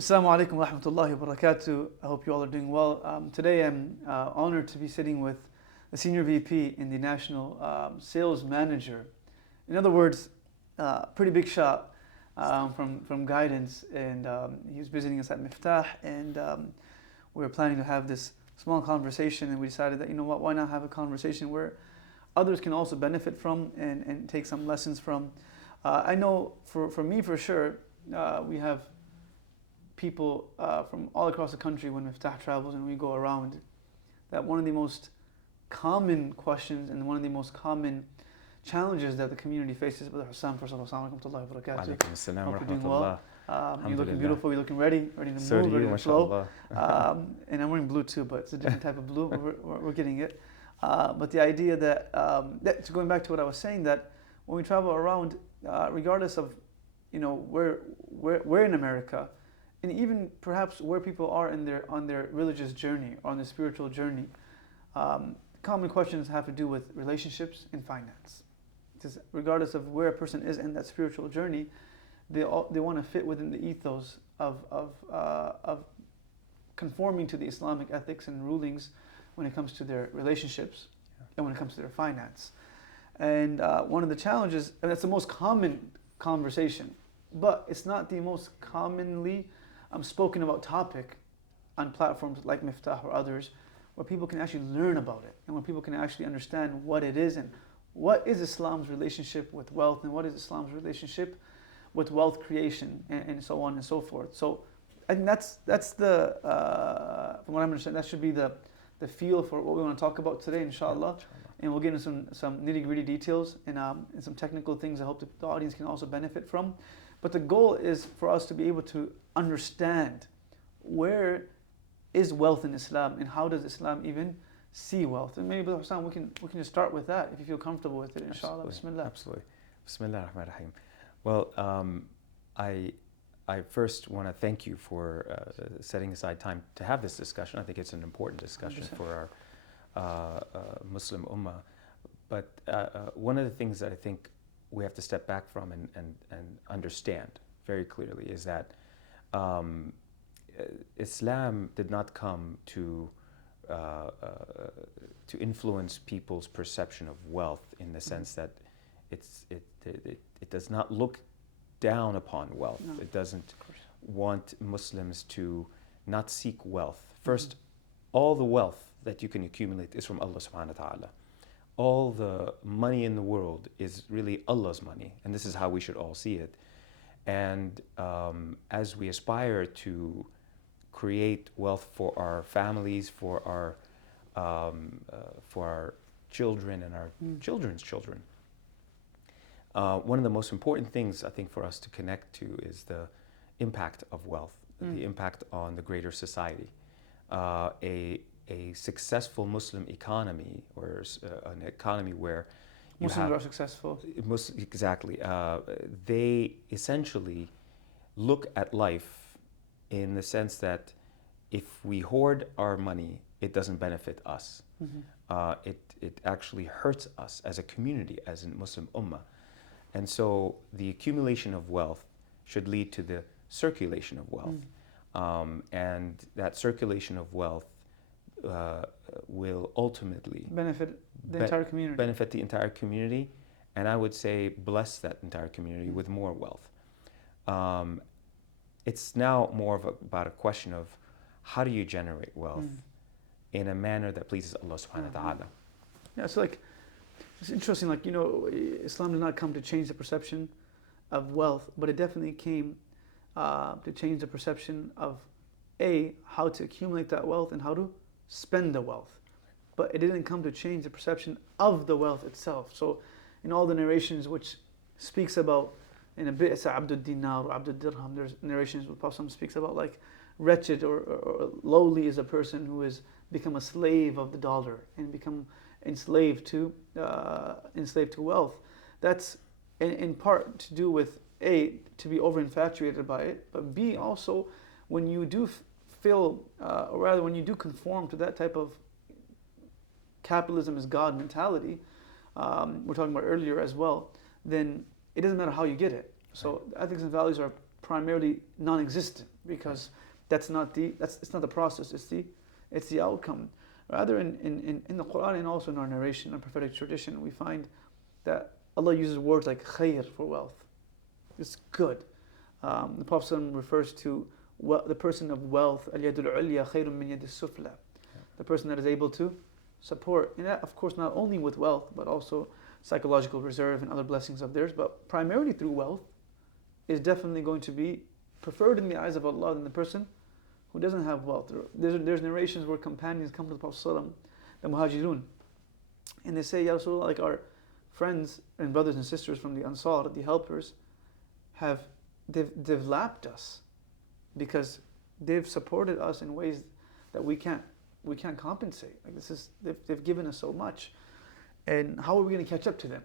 Assalamu alaikum wa rahmatullahi wa barakatuh. I hope you all are doing well. Today I'm honored to be sitting with the Senior VP in the National Sales Manager. In other words, pretty big shot from guidance, and he was visiting us at Miftaah, and we were planning to have this small conversation, and we decided that, you know what, why not have a conversation where others can also benefit from and take some lessons from. I know for me, for sure, we have people from all across the country when Miftaah travels and we go around, that one of the most common questions and one of the most common challenges that the community faces. Brother Hussam, first of all, assalamu alaikum wa rahmatullahi wa barakatuh. Alaikum assalam wa Hope you're doing rahmatullah. well. You're looking beautiful, you're looking ready to So move, do ready you, to flow. mashallah. And I'm wearing blue too, but it's a different type of blue, but we're getting it. But the idea so going back to what I was saying, that when we travel around, regardless of, where in America, and even perhaps where people are on their religious journey, or on their spiritual journey, common questions have to do with relationships and finance. Because regardless of where a person is in that spiritual journey, they want to fit within the ethos of conforming to the Islamic ethics and rulings when it comes to their relationships and when it comes to their finance. And one of the challenges, and that's the most common conversation, but it's not the most commonly spoken about topic on platforms like Miftaah or others, where people can actually learn about it and where people can actually understand what it is and what is Islam's relationship with wealth and what is Islam's relationship with wealth creation and so on and so forth. So I think that's the from what I'm understanding, that should be the feel for what we want to talk about today, inshallah. And we'll get into some nitty-gritty details and some technical things I hope the audience can also benefit from. But the goal is for us to be able to understand where is wealth in Islam and how does Islam even see wealth. And maybe, Brother Hussam, we can just start with that if you feel comfortable with it, inshallah. Bismillah. Absolutely. Bismillah ar-Rahman ar-Rahim. Well, I first want to thank you for setting aside time to have this discussion. I think it's an important discussion 100%. for our Muslim ummah. But one of the things that I think we have to step back from and understand very clearly is that Islam did not come to influence people's perception of wealth in the sense that it does not look down upon wealth. No. It doesn't want Muslims to not seek wealth. First, all the wealth that you can accumulate is from Allah subhanahu wa ta'ala. All the money in the world is really Allah's money, and this is how we should all see it. And as we aspire to create wealth for our families, for our children and our children's children, one of the most important things I think for us to connect to is the impact of wealth, the impact on the greater society. A successful Muslim economy, or an economy where Muslims are successful. Exactly. They essentially look at life in the sense that if we hoard our money, it doesn't benefit us. It actually hurts us as a community, as a Muslim ummah. And so the accumulation of wealth should lead to the circulation of wealth. And that circulation of wealth will ultimately Benefit the entire community. Benefit the entire community, and I would say bless that entire community with more wealth. It's now more about a question of how do you generate wealth in a manner that pleases Allah subhanahu wa ta'ala. Yeah, so it's interesting, Islam did not come to change the perception of wealth, but it definitely came to change the perception of how to accumulate that wealth and how to spend the wealth. But it didn't come to change the perception of the wealth itself. So in all the narrations which speaks about, in a bit, it's Abdul Dinar or Abdul Dirham, there's narrations where Prophet speaks about wretched or lowly is a person who has become a slave of the dollar and become enslaved to wealth. That's in part to do with to be over infatuated by it, but B, also when you do or rather when you do conform to that type of capitalism is God mentality, we're talking about earlier as well, then it doesn't matter how you get it. So ethics and values are primarily non-existent because it's not the process, it's the outcome. Rather in the Quran and also in our narration, our prophetic tradition, we find that Allah uses words like khair for wealth. It's good. The Prophet refers to the person of wealth, al-yadul ulya khairun min yadis sufla. The person that is able to support, and that, of course, not only with wealth, but also psychological reserve and other blessings of theirs, but primarily through wealth, is definitely going to be preferred in the eyes of Allah than the person who doesn't have wealth. There's narrations where companions come to the Prophet, the Muhajirun, and they say, Ya Rasulullah, like our friends and brothers and sisters from the Ansar, the helpers, they've lapped us because they've supported us in ways that we can't compensate. Like they've given us so much, and how are we going to catch up to them?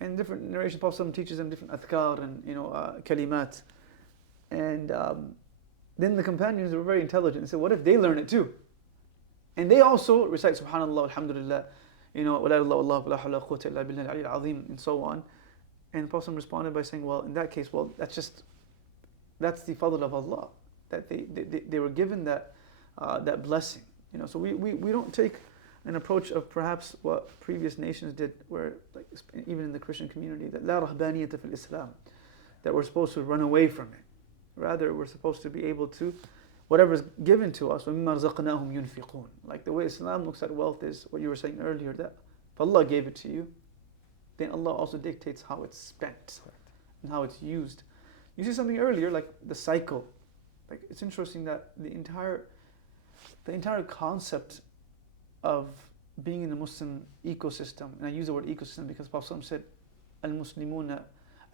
And different narrations, Prophet teaches them different adhkar and kalimat, and then the companions were very intelligent and said, what if they learn it too? And they also recite Subhanallah, Alhamdulillah, wa la ilaha illallah, wa la hawla wa la quwwata illa billahi al-ali al-azim, and so on. And the Prophet responded by saying, well, in that case, that's the fadl of Allah, that they were given that blessing. So we don't take an approach of perhaps what previous nations did, where like even in the Christian community, that la rahbaniyata fil Islam, that we're supposed to run away from it. Rather, we're supposed to be able to, whatever is given to us, وَمِمَّا رَزَقْنَاهُمْ يُنْفِقُونَ. Like the way Islam looks at wealth is what you were saying earlier, that if Allah gave it to you, then Allah also dictates how it's spent and how it's used. You see something earlier, like the cycle. Like it's interesting that the entire concept of being in the Muslim ecosystem, and I use the word ecosystem because Prophet said, "Al-Muslimuna,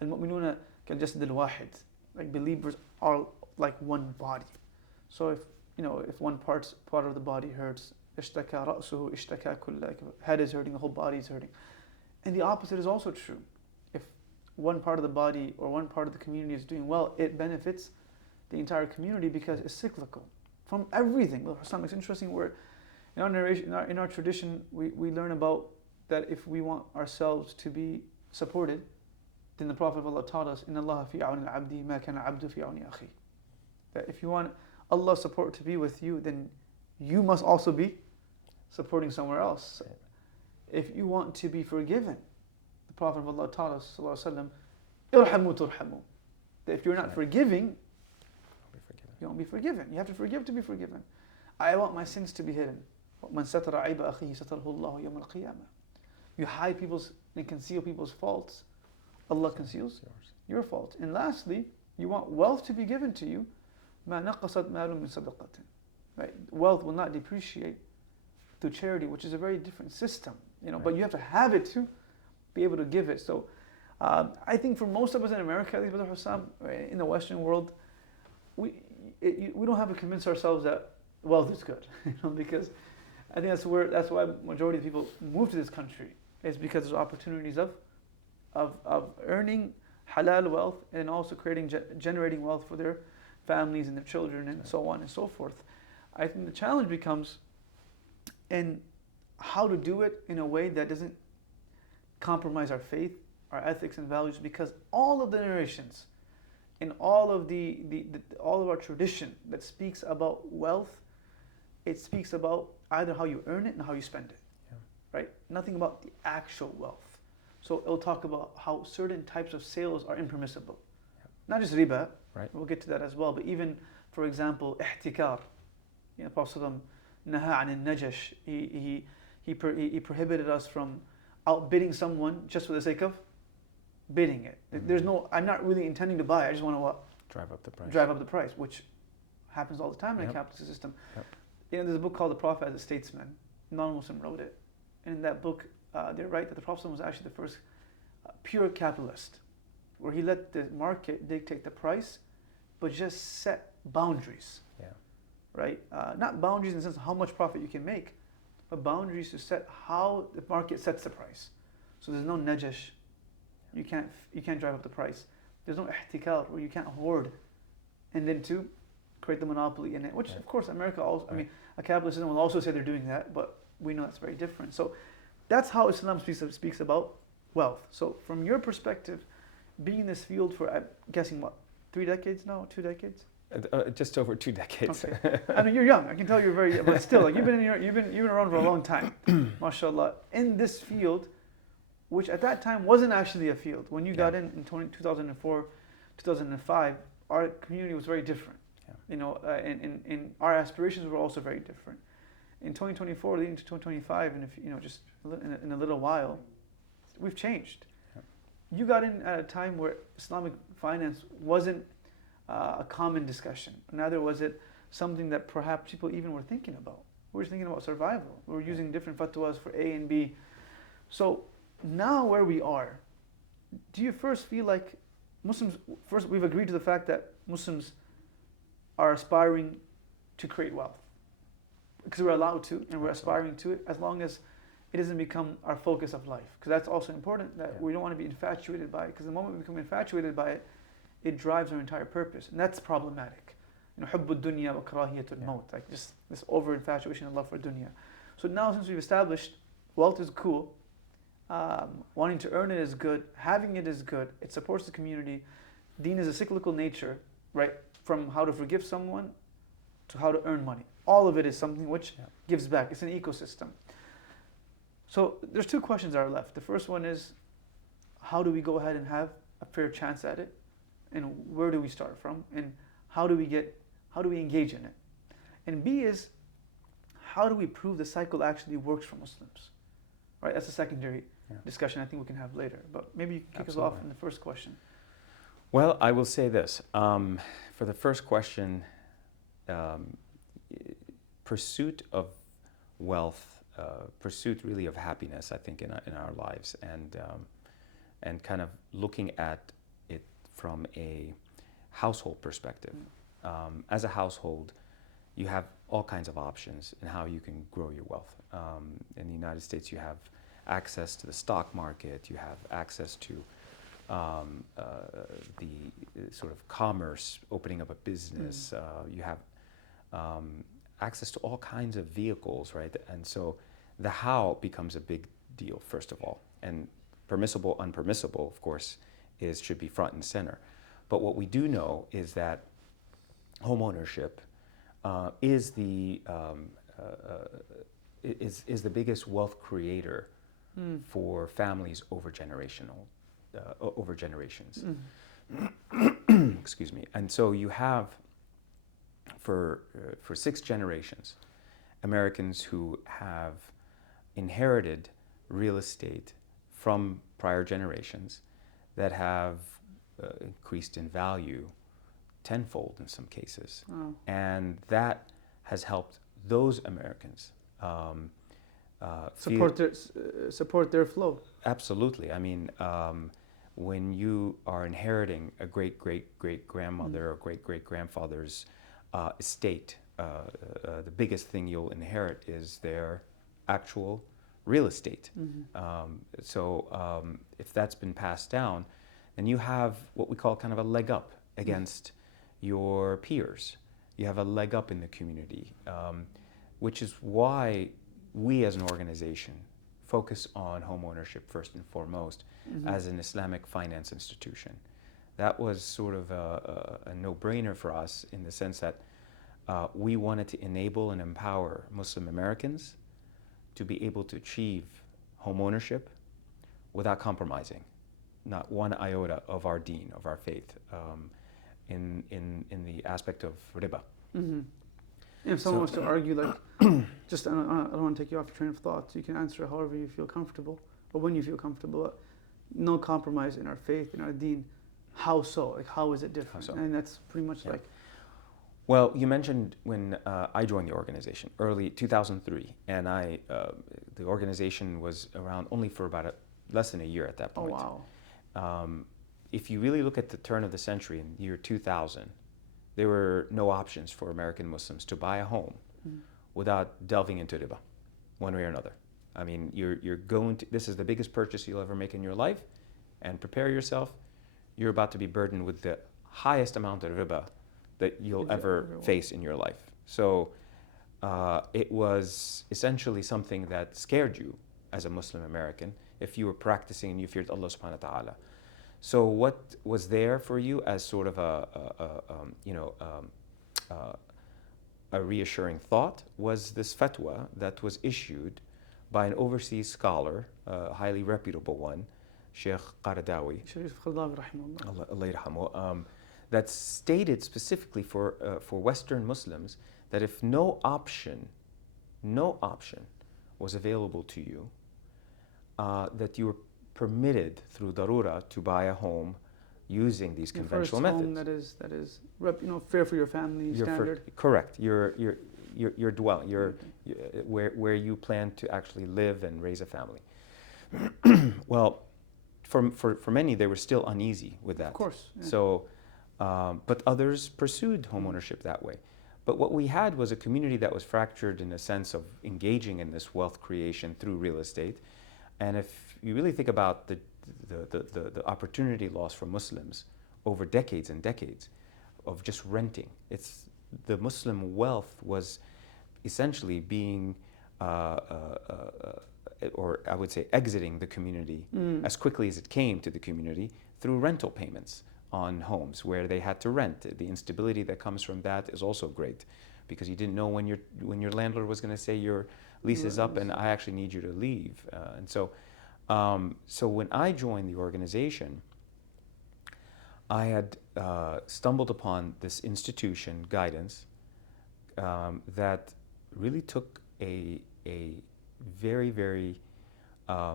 al-Mu'minuna kal-jasad al-wahid." Like believers are like one body. So if one part of the body hurts, ishtaka ra'suhu ishtaka kullah, head is hurting, the whole body is hurting. And the opposite is also true. If one part of the body or one part of the community is doing well, it benefits the entire community because it's cyclical from everything. Well, Hussam, it's interesting where in our narration, in our tradition, we learn about that if we want ourselves to be supported, then the Prophet of Allah taught us, "Inna Allah fi awni al-abdi ma kana abdu fi awni akhi." That if you want Allah's support to be with you, then you must also be supporting somewhere else. If you want to be forgiven, the Prophet of Allah taught us, sallallahu alaihi wasallam, "Irhamu turhamu." That if you're not forgiving, you won't be forgiven. You have to forgive to be forgiven. I want my sins to be hidden. "Man satara aiba akhihi satarahu Allahu yawm al-qiyamah." You hide people's and conceal people's faults, Allah conceals your fault. And lastly, you want wealth to be given to you. مَا نَقَصَتْ مَالٌ مِّن صَدَقَةٍ. Right? Wealth will not depreciate through charity, which is a very different system. But you have to have it to be able to give it. So I think for most of us in America, at least Brother Hussam, in the Western world, we don't have to convince ourselves that wealth is good. Because I think that's why majority of people move to this country, is because there's opportunities of earning halal wealth and also generating wealth for their families and their children and so on and so forth. I think the challenge becomes in how to do it in a way that doesn't compromise our faith, our ethics and values, because all of the narrations and all of all of our tradition that speaks about wealth, it speaks about either how you earn it and how you spend it. Right? Nothing about the actual wealth. So it'll talk about how certain types of sales are impermissible. Not just riba, right? We'll get to that as well, but even, for example, ihtikar. Prophet naha an najash. He prohibited us from outbidding someone just for the sake of bidding it. There's no, I'm not really intending to buy, I just want to what? Drive up the price. Drive up the price, which happens all the time in a capitalist system. There's a book called The Prophet as a Statesman. Non-Muslim wrote it. And in that book, they write that the Prophet was actually the first pure capitalist, where he let the market dictate the price, but just set boundaries. Right? Not boundaries in the sense of how much profit you can make, but boundaries to set how the market sets the price. So there's no najash. You can't drive up the price. There's no ihtikar, where you can't hoard, and then to create the monopoly in it. Which of course America also, a capitalist system will also say they're doing that, but we know that's very different. So that's how Islam speaks about wealth. So from your perspective, being in this field for, I'm guessing, what, 3 decades now, 2 decades? Just over 2 decades. Okay. I mean, you're young. I can tell you're very, but still, like you've been around for a long time, mashallah. In this field, which at that time wasn't actually a field. When you got in 2004, 2005, our community was very different. Yeah. You know, and our aspirations were also very different. In 2024, leading to 2025, and if you know, just in a little while, we've changed. Yeah. You got in at a time where Islamic finance wasn't a common discussion. Neither was it something that perhaps people even were thinking about. We were thinking about survival. We were using different fatwas for A and B. So now where we are, do you first feel like Muslims, first we've agreed to the fact that Muslims are aspiring to create wealth because we're allowed to and we're aspiring to it as long as it doesn't become our focus of life, because that's also important that we don't want to be infatuated by it, because the moment we become infatuated by it, it drives our entire purpose, and that's problematic. You know, حُبُّ الدُّنْيَا وَكَرَاهِيَةُ الْمَوْتِ, like just this over-infatuation and love for dunya. So now since we've established wealth is cool, wanting to earn it is good, having it is good, it supports the community, deen is a cyclical nature, right? From how to forgive someone to how to earn money. All of it is something which gives back. It's an ecosystem. So there's two questions that are left. The first one is, how do we go ahead and have a fair chance at it? And where do we start from? And how do we engage in it? And B is, how do we prove the cycle actually works for Muslims? Right, that's a secondary discussion I think we can have later. But maybe you can kick us off in the first question. Well, I will say this. For the first question, pursuit of wealth, pursuit really of happiness, I think, in our lives, and kind of looking at it from a household perspective. As a household, you have all kinds of options in how you can grow your wealth. In the United States, you have access to the stock market, you have access to the sort of commerce, opening up a business, you have access to all kinds of vehicles, right? And so the how becomes a big deal, first of all. And permissible, unpermissible, of course, should be front and center. But what we do know is that home ownership is the biggest wealth creator for families over generations. Excuse me. And so you have for 6 generations Americans who have inherited real estate from prior generations that have increased in value tenfold in some cases. Oh. And that has helped those Americans support their flow. Absolutely. I mean, when you are inheriting a great-great-great-grandmother or great-great-grandfather's estate, the biggest thing you'll inherit is their actual real estate. If that's been passed down, then you have what we call kind of a leg up against your peers. You have a leg up in the community, which is why we as an organization focus on home ownership first and foremost as an Islamic finance institution. That was sort of a no-brainer for us in the sense that we wanted to enable and empower Muslim Americans to be able to achieve home ownership without compromising, not one iota of our deen, of our faith, in the aspect of riba. If someone wants to argue, like, just I don't want to take you off your train of thought, so you can answer however you feel comfortable, or when you feel comfortable. No compromise in our faith, in our deen. How so? Like, how is it different? So? And that's pretty much like. Well, you mentioned when I joined the organization, early 2003, and the organization was around only for about less than a year at that point. Oh, wow. If you really look at the turn of the century in the year 2000, there were no options for American Muslims to buy a home without delving into riba, one way or another. I mean, this is the biggest purchase you'll ever make in your life, and prepare yourself. You're about to be burdened with the highest amount of riba that you'll ever face in your life. So it was essentially something that scared you as a Muslim American if you were practicing and you feared Allah subhanahu wa ta'ala. So what was there for you as sort of a reassuring thought was this fatwa that was issued by an overseas scholar, a highly reputable one, Sheikh Qaradawi, Sharif Khaldawi, rahimahullah. Allah yarhamu, that stated specifically for Western Muslims that if no option was available to you, that you were permitted through darura to buy a home using these conventional methods. Home that is fair for your family, standard. Correct. Your dwelling, where you plan to actually live and raise a family. Well, for many, they were still uneasy with that. Of course. Yeah. So, but others pursued homeownership that way. But what we had was a community that was fractured in a sense of engaging in this wealth creation through real estate. And if you really think about the opportunity loss for Muslims over decades and decades of just renting, the Muslim wealth was essentially being, or I would say exiting the community as quickly as it came to the community through rental payments on homes where they had to rent. The instability that comes from that is also great, because you didn't know when your landlord was going to say your lease is up and I actually need you to leave. And so when I joined the organization, I had stumbled upon this institution guidance that really took a very, very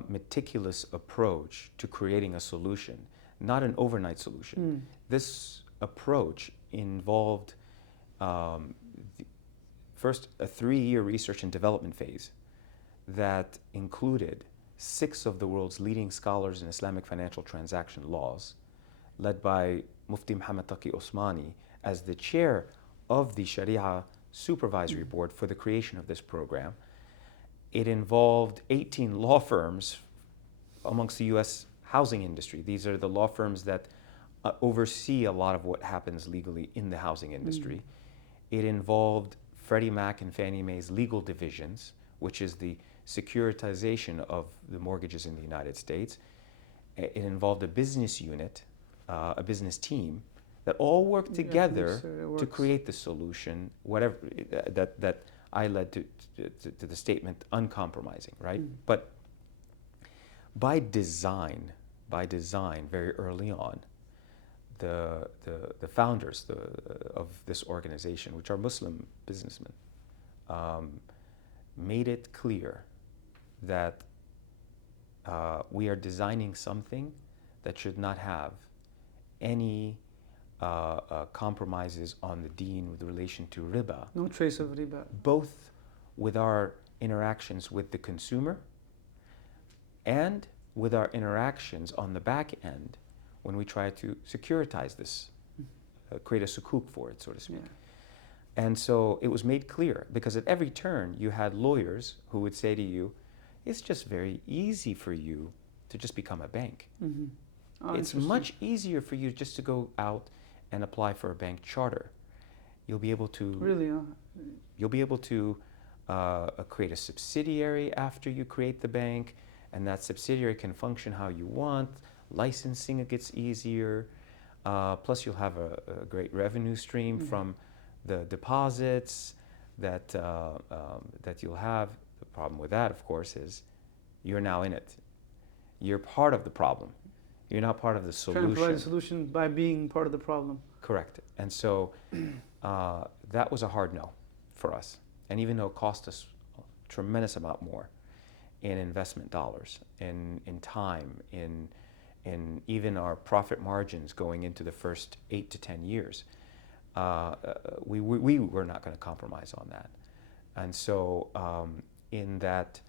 meticulous approach to creating a solution, not an overnight solution. This approach involved first a 3-year research and development phase that included 6 of the world's leading scholars in Islamic financial transaction laws, led by Mufti Muhammad Taqi Osmani as the chair of the Sharia Supervisory Board for the creation of this program. It involved 18 law firms amongst the U.S. housing industry. These are the law firms that oversee a lot of what happens legally in the housing industry. It involved Freddie Mac and Fannie Mae's legal divisions, which is the securitization of the mortgages in the United States. It involved a business unit, a business team, that all worked together to create the solution, whatever that I led to the statement, uncompromising, right? But by design, very early on, the founders of this organization, which are Muslim businessmen, made it clear that we are designing something that should not have any compromises on the deen with relation to riba. No trace of riba. Both with our interactions with the consumer and with our interactions on the back end when we try to securitize this, create a sukuk for it, so to speak. Yeah. And so it was made clear, because at every turn you had lawyers who would say to you, it's just very easy for you to just become a bank. It's much easier for you just to go out and apply for a bank charter. You'll be able to you'll be able to create a subsidiary after you create the bank, and that subsidiary can function how you want. Licensing, it gets easier. Plus, you'll have a great revenue stream from the deposits that you'll have. The problem with that, of course, is you're now in it. You're part of the problem. You're not part of the solution. Trying to provide a solution by being part of the problem. Correct. And so that was a hard no for us. And even though it cost us a tremendous amount more in investment dollars, in time, in even our profit margins going into the first 8 to 10 years, we were not going to compromise on that. And so in that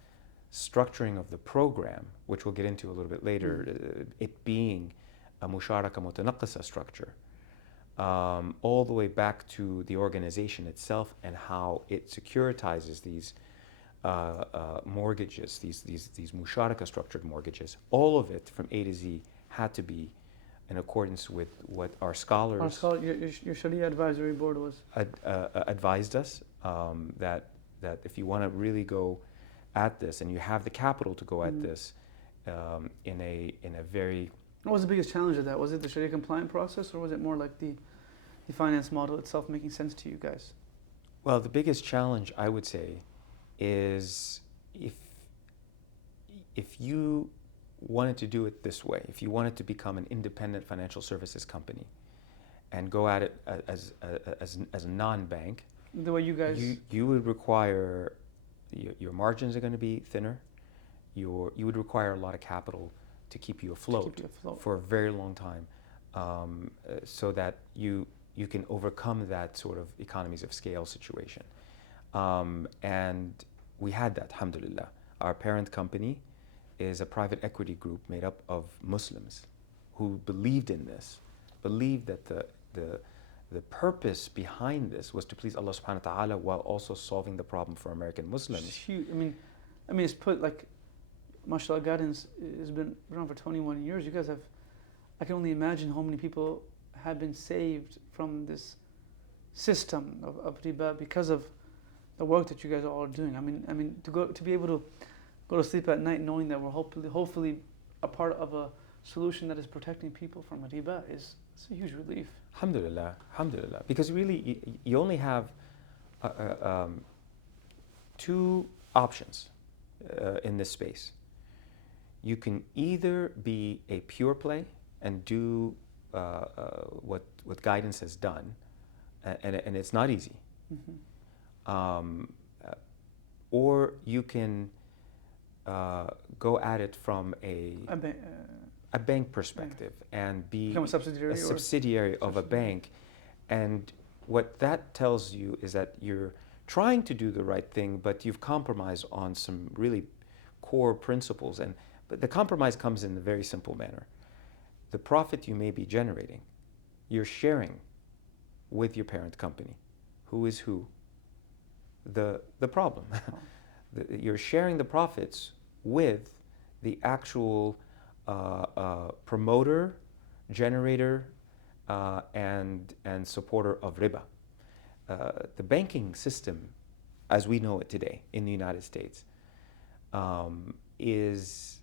structuring of the program, which we'll get into a little bit later, it being a Musharakah Mutanaqqisa structure, all the way back to the organization itself and how it securitizes these mortgages, these Musharakah structured mortgages, all of it from A to Z had to be in accordance with what our scholars, your Sharia Advisory Board was advised us, that if you want to really go at this and you have the capital to go at this in a very What was the biggest challenge of that? Was it the Sharia compliant process, or was it more like the finance model itself making sense to you guys? Well, the biggest challenge, I would say, is if you wanted to do it this way, if you wanted to become an independent financial services company and go at it as a non-bank, The way you guys... you would require, your margins are going to be thinner, you would require a lot of capital to keep you afloat, for a very long time, so that you can overcome that sort of economies of scale situation. And we had that, alhamdulillah. Our parent company is a private equity group made up of Muslims who believed in this, believed that the purpose behind this was to please Allah subhanahu wa ta'ala while also solving the problem for American Muslims. It's huge. I mean, it's put like, mashallah, guidance has been around for 21 years. You guys have, I can only imagine how many people have been saved from this system of riba because of the work that you guys are all doing. I mean, to be able to go to sleep at night knowing that we're hopefully a part of a solution that is protecting people from riba it's a huge relief. Alhamdulillah, alhamdulillah. Because really, you only have two options in this space. You can either be a pure play and do what guidance has done, and it's not easy. Mm-hmm. Or you can go at it from a bank perspective and be a subsidiary of a bank. And what that tells you is that you're trying to do the right thing, but you've compromised on some really core principles. But the compromise comes in a very simple manner. The profit you may be generating, you're sharing with your parent company. Who is who? The problem. You're sharing the profits with the actual promoter, generator, and supporter of riba. The banking system, as we know it today in the United States, is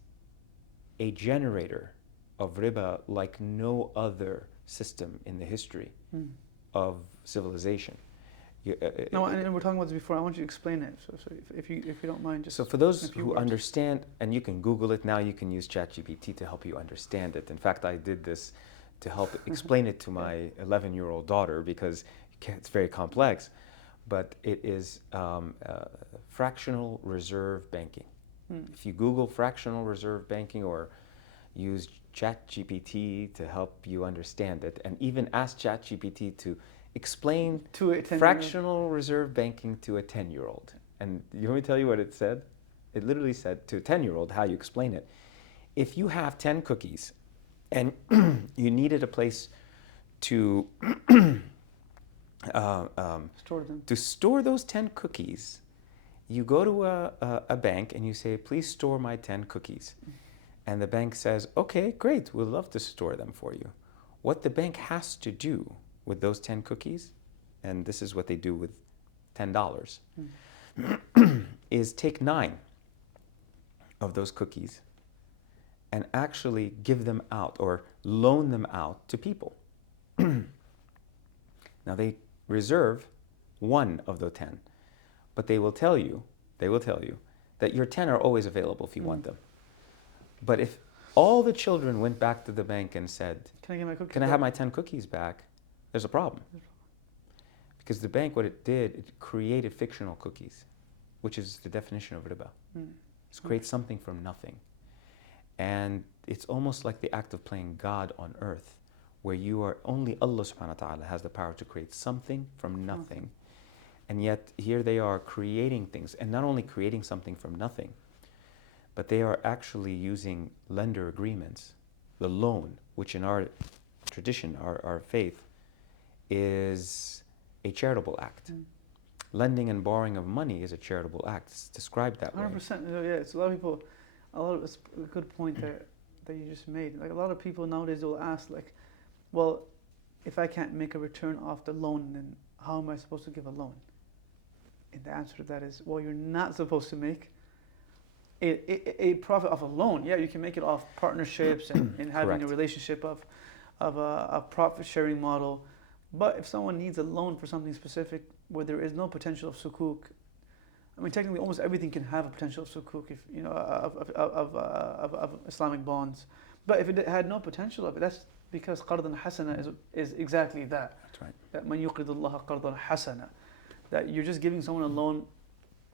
a generator of riba like no other system in the history of civilization. No, and we're talking about this before. I want you to explain it. So if you don't mind, just... So for those who understand, and you can Google it now, you can use ChatGPT to help you understand it. In fact, I did this to help explain it to my 11-year-old daughter because it's very complex. But it is fractional reserve banking. If you Google fractional reserve banking or use ChatGPT to help you understand it, and even ask ChatGPT to explain fractional reserve banking to a 10-year-old. And you want me to tell you what it said? It literally said to a 10-year-old how you explain it. If you have 10 cookies and you needed a place to store those 10 cookies, you go to a bank and you say, please store my 10 cookies. And the bank says, okay, great, we'd love to store them for you. What the bank has to do with those 10 cookies, and this is what they do with $10, is take 9 of those cookies and actually give them out or loan them out to people. Now they reserve 1 of the 10, but they will tell you that your 10 are always available if you want them. But if all the children went back to the bank and said, can I have my 10 cookies back? There's a problem. Because the bank, what it did, it created fictional cookies, which is the definition of riba. It's create something from nothing. And it's almost like the act of playing God on earth, where you are only Allah subhanahu wa ta'ala has the power to create something from nothing. And yet here they are creating things, and not only creating something from nothing, but they are actually using lender agreements. The loan, which in our tradition, our faith, is a charitable act. Lending and borrowing of money is a charitable act. It's described that 100%. Yeah, it's a lot of people. It's a good point that you just made. Like a lot of people nowadays will ask, like, well, if I can't make a return off the loan, then how am I supposed to give a loan? And the answer to that is, well, you're not supposed to make a profit off a loan. Yeah, you can make it off partnerships and having Correct. a relationship of a profit sharing model. But if someone needs a loan for something specific where there is no potential of sukuk, I mean, technically, almost everything can have a potential of sukuk, if you know, of Islamic bonds. But if it had no potential of it, that's because qardan hasana is exactly that. That's right. That man yuqridullaha qardan hasana. That you're just giving someone a loan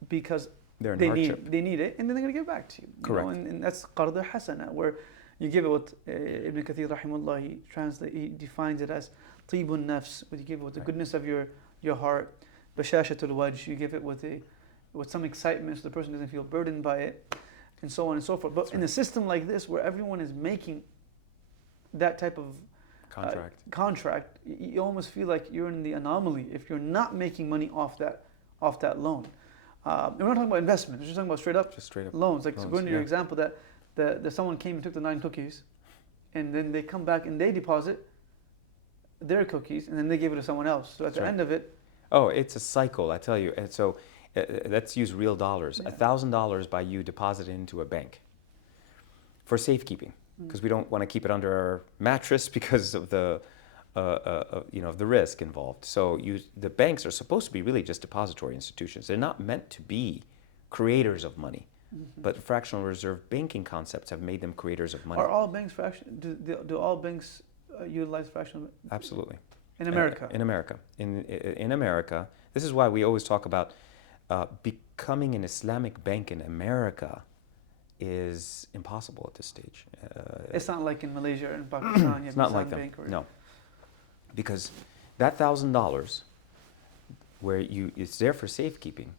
because They're in they hardship. need it, and then they're going to give it back to you. Correct. You know, and that's qarda hasana, where you give it what Ibn Kathir rahimahullah, he defines it as tibun nafs, where you give it with the goodness of your heart, bashashatul wajh, you give it with some excitement so the person doesn't feel burdened by it, and so on and so forth. But in a system like this where everyone is making that type of contract, you almost feel like you're in the anomaly if you're not making money off that loan. And we're not talking about investment, we're just talking about straight up loans. Like, so going to your example that someone came and took the 9 cookies, and then they come back and they deposit their cookies, and then they give it to someone else. So at the end of it, oh, it's a cycle, I tell you. And so let's use real dollars. $1,000 by you deposited into a bank for safekeeping, because we don't want to keep it under our mattress because of the the risk involved. So the banks are supposed to be really just depository institutions. They're not meant to be creators of money. But fractional reserve banking concepts have made them creators of money. Are all banks fractional? Do all banks utilize fractional? Absolutely. In America? In America. In America, this is why we always talk about becoming an Islamic bank in America is impossible at this stage. It's not like in Malaysia and Pakistan. It's not like that. No. Because that $1,000, where it's there for safekeeping,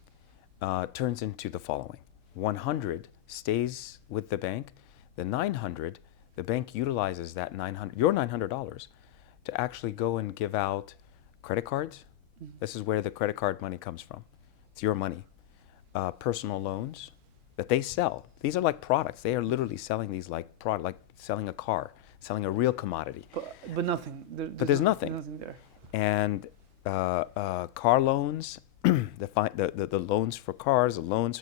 turns into the following. 100 stays with the bank. The 900, the bank utilizes that your $900 to actually go and give out credit cards. This is where the credit card money comes from. It's your money. Personal loans that they sell. These are like products. They are literally selling these like selling a car, selling a real commodity. But nothing. There's nothing. Nothing there. And car loans, the loans for cars, the loans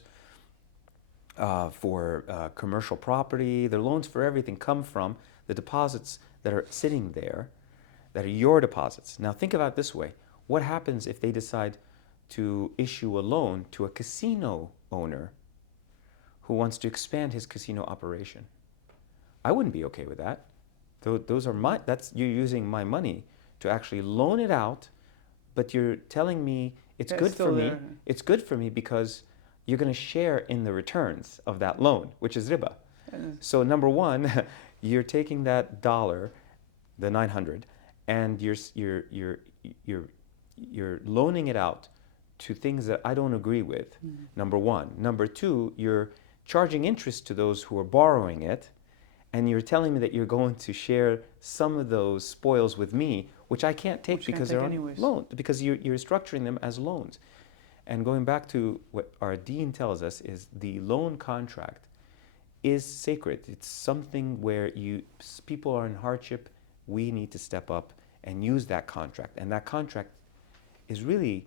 for commercial property, the loans for everything come from the deposits that are sitting there, that are your deposits. Now think about it this way. What happens if they decide to issue a loan to a casino owner who wants to expand his casino operation? I wouldn't be okay with that. Those are you're using my money to actually loan it out, but you're telling me it's good for me. It's good for me because you're going to share in the returns of that loan, which is riba. So number one, you're taking that dollar, the 900, and you're loaning it out to things that I don't agree with. Number one. Number two, you're charging interest to those who are borrowing it, and you're telling me that you're going to share some of those spoils with me, which I can't take because they're on loan, because you're structuring them as loans. And going back to what our Deen tells us is the loan contract is sacred. It's something where people are in hardship. We need to step up and use that contract. And that contract is really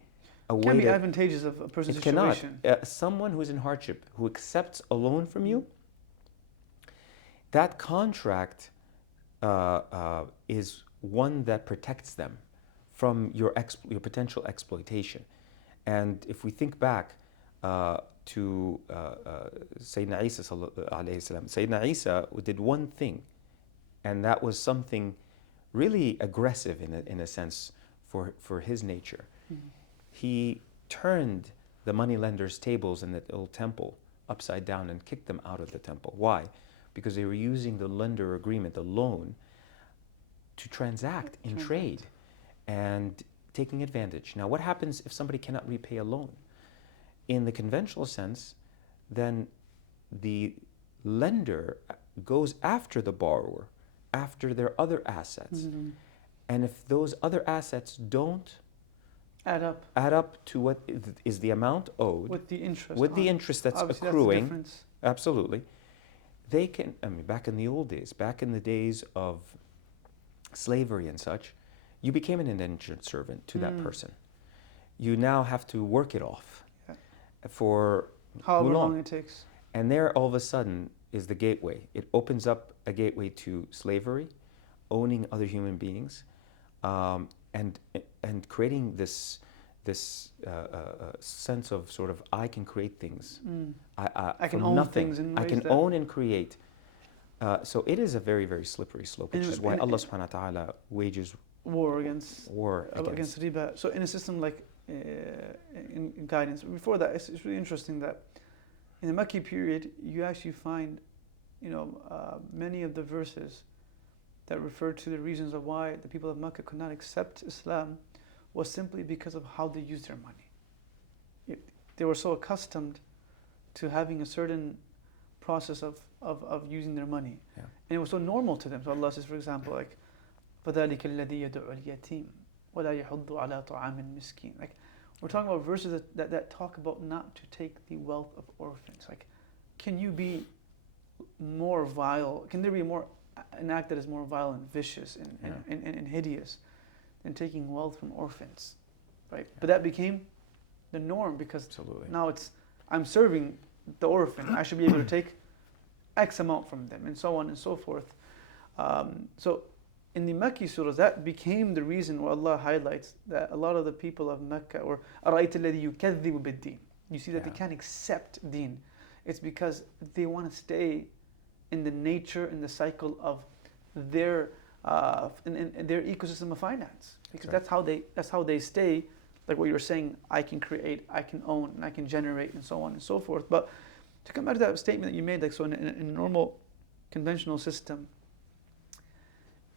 a way can be advantageous of a person's situation. Someone who's in hardship, who accepts a loan from you, that contract is one that protects them from your potential exploitation. And if we think back to Sayyidina Isa alayhi salam, Sayyidina Isa did one thing, and that was something really aggressive in a sense for his nature. He turned the moneylenders' tables in the old temple upside down and kicked them out of the temple. Why? Because they were using the lender agreement, the loan, to transact in trade and taking advantage. Now, what happens if somebody cannot repay a loan? In the conventional sense, then the lender goes after the borrower, after their other assets. And if those other assets don't add up to what is the amount owed, with the interest that's accruing, that's the absolutely, they can, back in the old days, back in the days of slavery and such, you became an indentured servant to that person. You now have to work it off for however long it takes. And there, all of a sudden, is the gateway. It opens up a gateway to slavery, owning other human beings, and creating this sense of sort of I can create things. I can from own nothing. things in I ways can that- own and create. So it is a very, very slippery slope, which And- is why and- Allah subhanahu wa ta'ala wages war against riba. So in a system like in guidance, before that, it's really interesting that in the Makki period, you actually find, many of the verses that refer to the reasons of why the people of Makkah could not accept Islam was simply because of how they used their money. They were so accustomed to having a certain process of using their money. Yeah. And it was so normal to them. So Allah says, for example, like, فَذَلِكَ الَّذِي يَدُعُ الْيَتِيمِ وَلَا يَحُضُّ عَلَىٰ طَعَامِ الْمِسْكِينِ. Like, we're talking about verses that talk about not to take the wealth of orphans. Like, can you be more vile? Can there be an act that is more vile and vicious and hideous than taking wealth from orphans, right? Yeah. But that became the norm because Absolutely. Now I'm serving the orphan. I should be able to take X amount from them, and so on and so forth. So in the Makki surahs, that became the reason why Allah highlights that a lot of the people of Mecca, or أَرَأَيْتَ الَّذِي يُكَذِّبُ بِالدِّينِ, you see that they can't accept deen. It's because they want to stay in the nature, in the cycle of their in their ecosystem of finance, because that's how they stay. Like what you were saying, I can create, I can own, and I can generate, and so on and so forth. But to come back to that statement that you made, like, so in a normal, conventional system,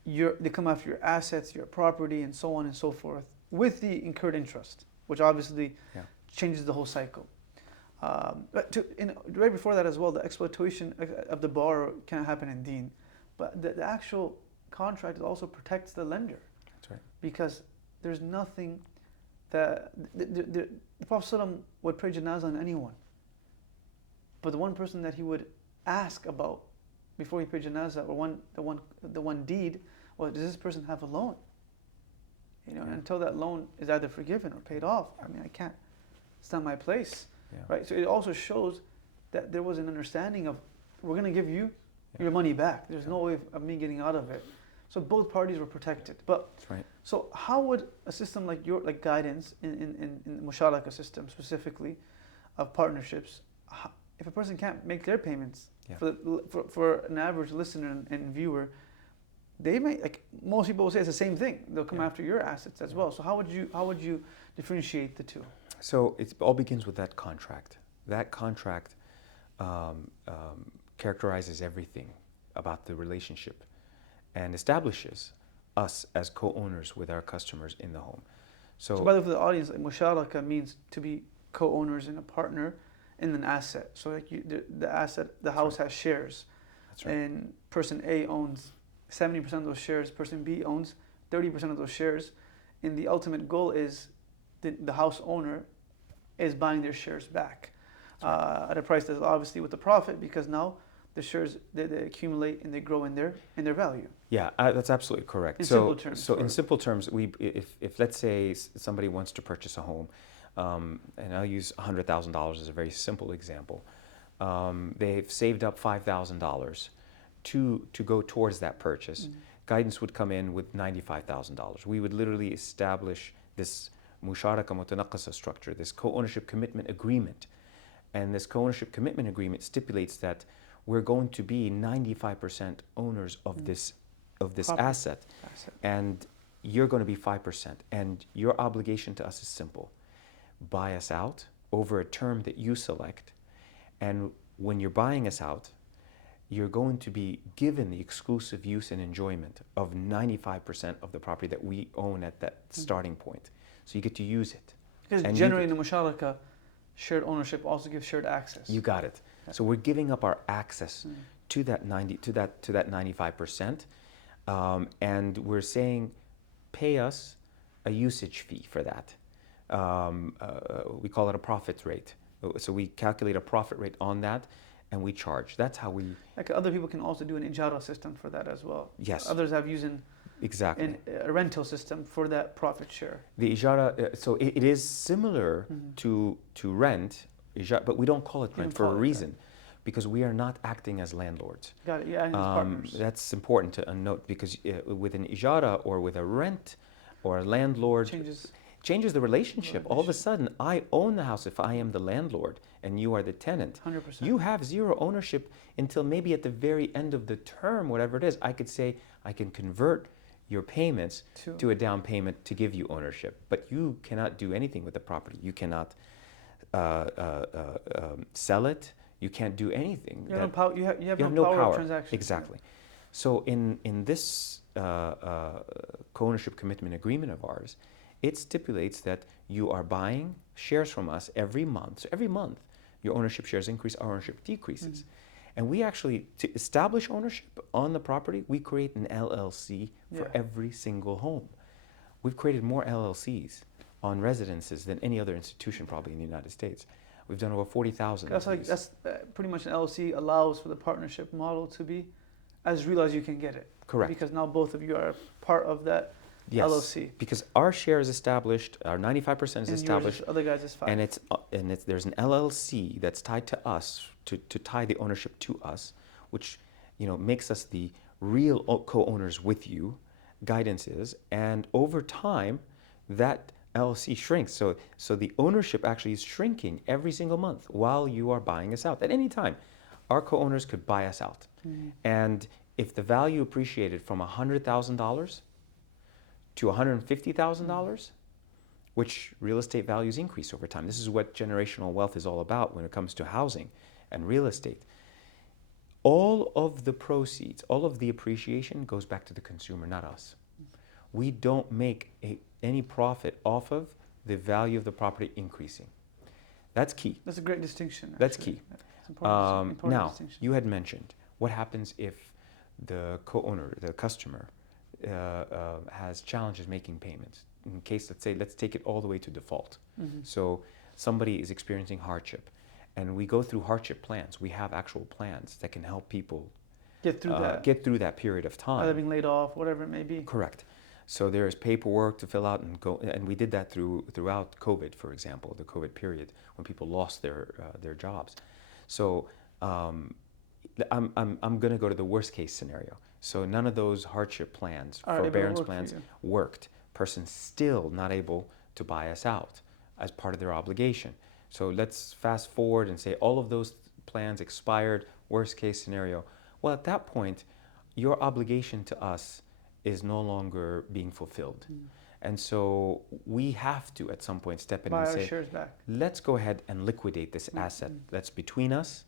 they come after your assets, your property, and so on and so forth, with the incurred interest, which obviously changes the whole cycle. But right before that as well, the exploitation of the borrower can happen in deen, but the actual contract also protects the lender. That's right. Because there's nothing that the Prophet ﷺ would pray janazah on anyone, but the one person that he would ask about before he prayed janazah, or the one deed, was, does this person have a loan? And until that loan is either forgiven or paid off, I mean, I can't. It's not my place. Yeah. Right. So it also shows that there was an understanding of, we're going to give you your money back. There's no way of me getting out of it. So both parties were protected. But that's right. So how would a system like guidance in the Musharakah system specifically, of partnerships, if a person can't make their payments, for an average listener and viewer, they may, like most people will say, it's the same thing. They'll come after your assets as well. So how would you differentiate the two? So it all begins with that contract. That contract characterizes everything about the relationship and establishes us as co-owners with our customers in the home. So by the way, for the audience, like, Musharakah means to be co-owners and a partner in an asset. So like the asset, the house has shares. That's right. And person A owns 70% of those shares, person B owns 30% of those shares. And the ultimate goal is the house owner is buying their shares back at a price that's obviously with the profit, because now the shares they accumulate and they grow in their value. Yeah, that's absolutely correct. In simple terms. So in simple terms, if let's say somebody wants to purchase a home, and I'll use $100,000 as a very simple example, they've saved up $5,000 to go towards that purchase. Guidance would come in with $95,000. We would literally establish this Musharakah Mutanaqqasa structure, this co-ownership commitment agreement. And this co-ownership commitment agreement stipulates that we're going to be 95% owners of this asset, and you're going to be 5%. And your obligation to us is simple: buy us out over a term that you select. And when you're buying us out, you're going to be given the exclusive use and enjoyment of 95% of the property that we own at that starting point. So you get to use it. Because generally in the Musharakah, shared ownership also gives shared access. You got it. So we're giving up our access to that 95%, and we're saying, pay us a usage fee for that. We call it a profit rate. So we calculate a profit rate on that, and we charge. That's how we. Like other people can also do an ijara system for that as well. Yes. Others have using exactly a rental system for that profit share. The ijara, so it is similar to rent, but we don't call it rent for a reason. because we are not acting as landlords. Got it. Yeah, and as partners. That's important to note, because with an ijara or with a rent or a landlord, changes the relationship. All of a sudden, I own the house if I am the landlord and you are the tenant. 100%. You have zero ownership until maybe at the very end of the term, whatever it is. I could say, I can convert your payments to a down payment to give you ownership. But you cannot do anything with the property. You cannot sell it. You can't do anything. You have no power of transaction. Exactly. So in this co-ownership commitment agreement of ours, it stipulates that you are buying shares from us every month. So every month, your ownership shares increase, our ownership decreases. And we actually, to establish ownership on the property, we create an LLC for every single home. We've created more LLCs on residences than any other institution probably in the United States. We've done over 40,000. That's pretty much an LLC allows for the partnership model to be as real as you can get it. Correct. Because now both of you are part of that LLC. Because our share is established, our 95% is established, other guys is 5%. And there's an LLC that's tied to us to tie the ownership to us, which makes us the real co-owners with you. Guidance is, and over time, that LLC shrinks. So the ownership actually is shrinking every single month while you are buying us out. At any time, our co-owners could buy us out, and if the value appreciated from $100,000 to $150,000, which real estate values increase over time. This is what generational wealth is all about when it comes to housing and real estate. All of the proceeds, all of the appreciation goes back to the consumer, not us. We don't make any profit off of the value of the property increasing. That's key. That's a great distinction. Actually. That's key. It's important now, distinction. You had mentioned what happens if the co-owner, the customer, has challenges making payments. In case, let's take it all the way to default. So somebody is experiencing hardship, and we go through hardship plans. We have actual plans that can help people get through that period of time. Either being laid off, whatever it may be. Correct. So there is paperwork to fill out and we did that throughout COVID, for example, the COVID period when people lost their jobs. So I'm going to go to the worst case scenario. So none of those hardship plans, forbearance plans worked. Person still not able to buy us out as part of their obligation. So let's fast forward and say all of those plans expired, worst case scenario. Well, at that point, your obligation to us is no longer being fulfilled. And so we have to at some point step in and say, shares back. Let's go ahead and liquidate this asset that's between us,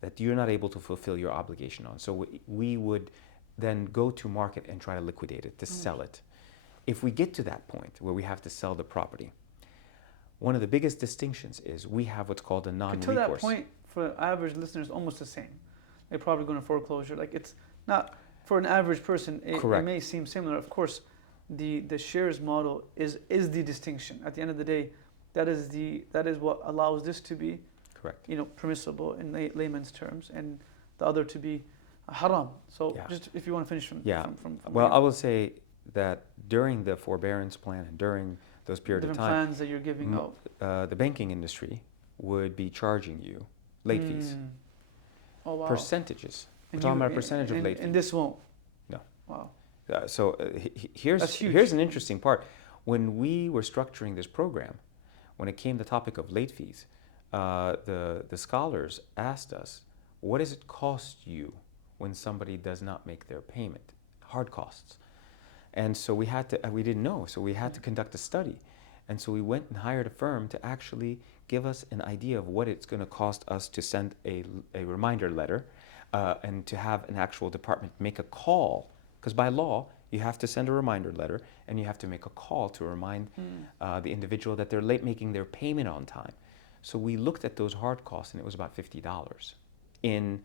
that you're not able to fulfill your obligation on. So we would then go to market and try to liquidate it, to sell it. If we get to that point where we have to sell the property, one of the biggest distinctions is we have what's called a non-recourse. To that point, for average listeners, almost the same. They're probably going to foreclosure. Like, it's not, for an average person, it may seem similar. Of course, the shares model is the distinction. At the end of the day, that is what allows this to be correct, permissible in layman's terms, and the other to be haram. So just if you want to finish from well, I will say that during the forbearance plan and during those periods of time, plans that you're giving out, the banking industry would be charging you late fees. Oh, wow. Percentages. We're talking about a percentage of late fees. And this won't? No. Wow. Here's an interesting part. When we were structuring this program, when it came to the topic of late fees, the scholars asked us, what does it cost you when somebody does not make their payment? Hard costs. And so we didn't know, so we had to conduct a study. And so we went and hired a firm to actually give us an idea of what it's going to cost us to send a reminder letter and to have an actual department make a call. Because by law, you have to send a reminder letter and you have to make a call to remind the individual that they're late making their payment on time. So we looked at those hard costs, and it was about $50 in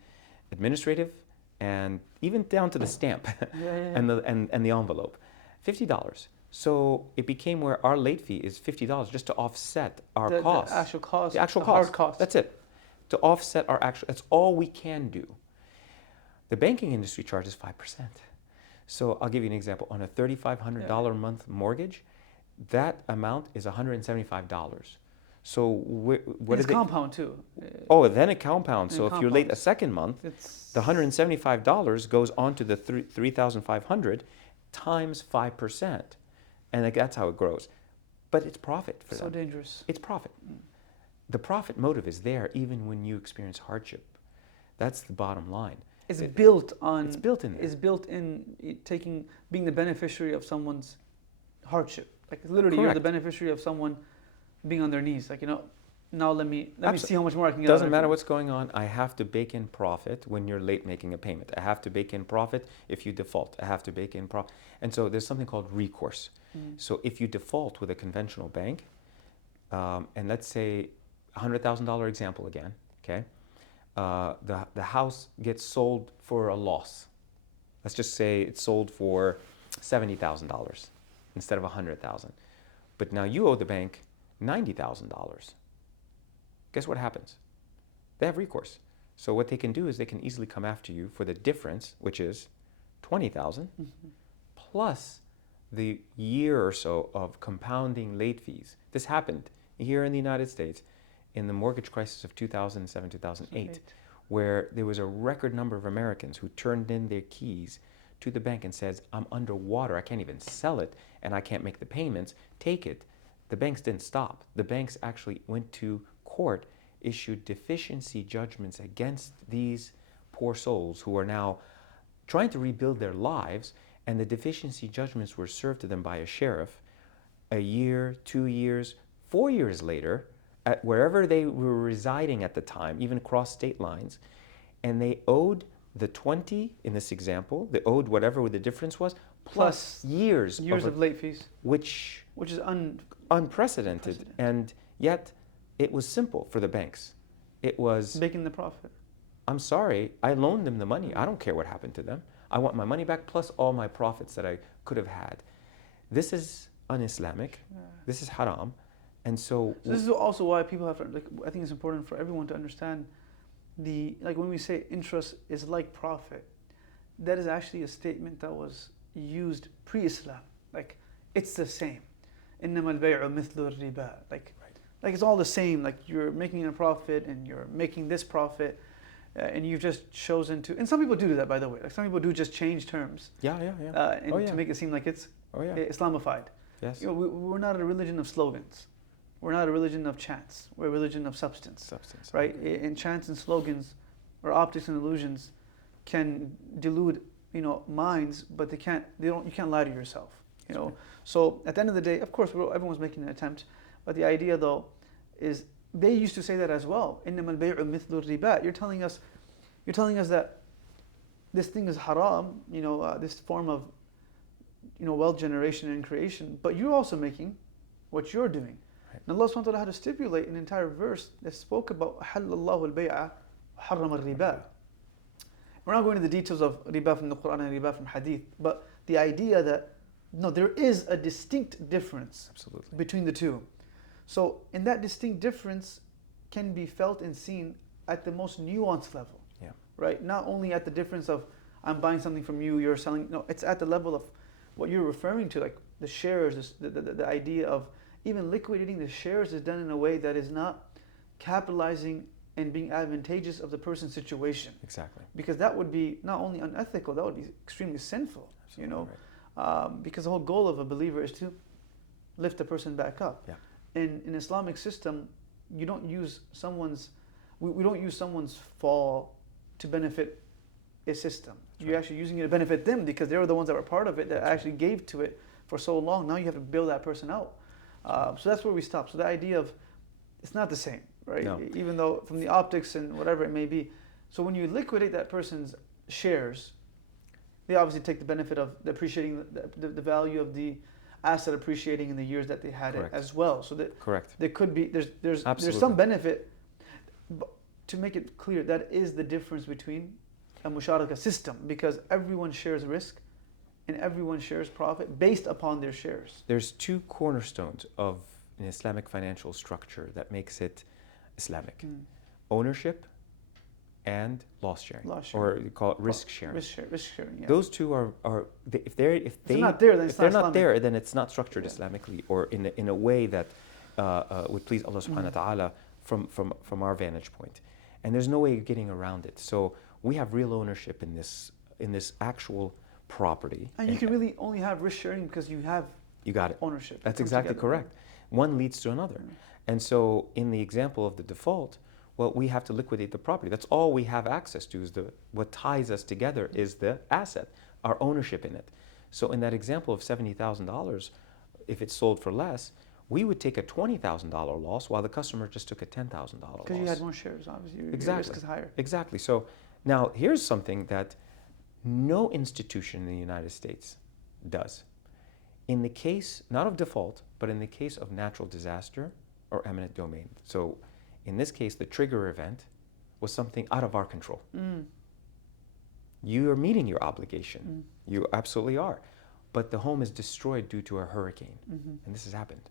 administrative and even down to the stamp and the envelope. $50. So it became where our late fee is $50 just to offset our costs. The actual cost. The actual cost. Hard cost. That's it. To offset our actual, that's all we can do. The banking industry charges 5%. So I'll give you an example. On a $3,500 a month mortgage, that amount is $175. So what And it's did they? compound too. Oh, then it compounds. And So if you're late a compounds. second month, It's the $175 goes on to the 3,500 times 5%, and like that's how it grows. But it's profit for so them. dangerous. It's profit. The profit motive is there even when you experience hardship. That's the bottom line. It's built on. It's built in there. It's built in being the beneficiary of someone's hardship. Like literally, you're the Correct. beneficiary of someone being on their knees. Like now let me see how much more I can get. Doesn't out of matter you. what's going on. I have to bake in profit when you're late making a payment. I have to bake in profit if you default. I have to bake in profit. And so there's something called recourse. So if you default with a conventional bank, and let's say $100,000 example again, okay? The house gets sold for a loss. Let's just say it's sold for $70,000 instead of $100,000. But now you owe the bank $90,000. Guess what happens? They have recourse. So what they can do is they can easily come after you for the difference, which is $20,000 plus the year or so of compounding late fees. This happened here in the United States in the mortgage crisis of 2007, 2008, where there was a record number of Americans who turned in their keys to the bank and says, I'm underwater, I can't even sell it, and I can't make the payments, take it. The banks didn't stop. The banks actually went to court, issued deficiency judgments against these poor souls who are now trying to rebuild their lives, and the deficiency judgments were served to them by a sheriff a year, 2 years, 4 years later, at wherever they were residing at the time, even across state lines, and they owed the 20 in this example, they owed whatever the difference was, plus years of late fees, which is unprecedented. And yet it was simple for the banks. It was making the profit. I'm sorry, I loaned them the money. I don't care what happened to them. I want my money back plus all my profits that I could have had. This is un-Islamic. This is haram. And so this is also why people have to, I think it's important for everyone to understand when we say interest is like profit, that is actually a statement that was used pre-Islam. Like, it's the same. NMLS مثل الربا. Like it's all the same. Like, you're making a profit and you're making this profit, and you've just chosen to. And some people do that, by the way. Like, some people do just change terms. To make it seem like it's Islamified. Yes. We're not a religion of slogans. We're not a religion of chants. We're a religion of substance. Right? Okay. And chants and slogans, or optics and illusions, can delude, minds, but you can't lie to yourself. So at the end of the day, of course, everyone's making an attempt, but the idea though is they used to say that as well. إنما البيع مثل الربا. You're telling us that this thing is haram. This form of wealth generation and creation, but you're also making what you're doing. Right. And Allah subhanahu wa ta'ala had to stipulate an entire verse that spoke about أحل الله البيع وحرم الربا. We're not going into the details of riba from the Quran and riba from Hadith, but the idea that there is a distinct difference between the two. So, in that distinct difference can be felt and seen at the most nuanced level. Yeah. Right? Not only at the difference of I'm buying something from you, you're selling. No, it's at the level of what you're referring to, like the shares, the idea of even liquidating the shares is done in a way that is not capitalizing and being advantageous of the person's situation. Exactly. Because that would be not only unethical, that would be extremely sinful. Absolutely right. Because the whole goal of a believer is to lift the person back up. Yeah. In an Islamic system, you don't use we don't use someone's fall to benefit a system. That's You're actually using it to benefit them because they were the ones that were part of it that actually gave to it for so long. Now you have to build that person out. So that's where we stop. So the idea of it's not the same, right? No. Even though from the optics and whatever it may be. So when you liquidate that person's shares, they obviously take the benefit of the appreciating the value of the asset appreciating in the years that they had Correct. it as well. So that there could be there's some benefit. But to make it clear, that is the difference between a Musharakah system, because everyone shares risk and everyone shares profit based upon their shares. There's two cornerstones of an Islamic financial structure that makes it Islamic. Ownership and loss sharing. Or you call it risk sharing. Risk sharing, yeah. Those two are if they're not there, then if they're not there, then it's not structured Islamically or in a way that would please Allah subhanahu wa ta'ala from our vantage point. And there's no way of getting around it. So we have real ownership in this actual property. And you can really only have risk sharing because you have got it. ownership. That's exactly correct. One leads to another. And so in the example of the default, well, we have to liquidate the property. That's all we have access to. Is what ties us together is the asset, our ownership in it. So in that example of $70,000, if it's sold for less, we would take a $20,000 loss while the customer just took a $10,000 loss. Because you had more shares, obviously. Your Exactly. risk is higher. Exactly. So now here's something that no institution in the United States does. In the case, not of default, but in the case of natural disaster or eminent domain. So in this case, the trigger event was something out of our control. You are meeting your obligation. You absolutely are. But the home is destroyed due to a hurricane. And this has happened.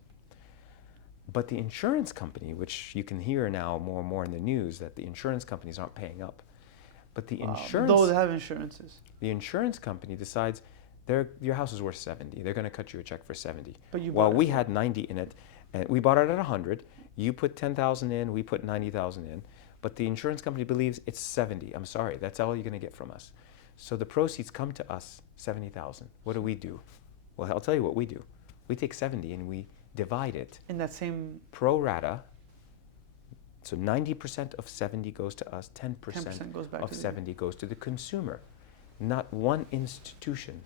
But the insurance company, which you can hear now more and more in the news, that the insurance companies aren't paying up. But the insurance... Those have insurances. The insurance company decides your house is worth 70. They're going to cut you a check for 70. But you While we had 90 in it, and we bought it at 100. You put 10,000 in, we put 90,000 in. But the insurance company believes it's 70. I'm sorry, that's all you're going to get from us. So the proceeds come to us, 70,000. What do? Well, I'll tell you what we do. We take 70 and we divide it. In that same... Pro rata. So 90% of 70 goes to us, 10% goes back of to 70 goes to the consumer. Not one institution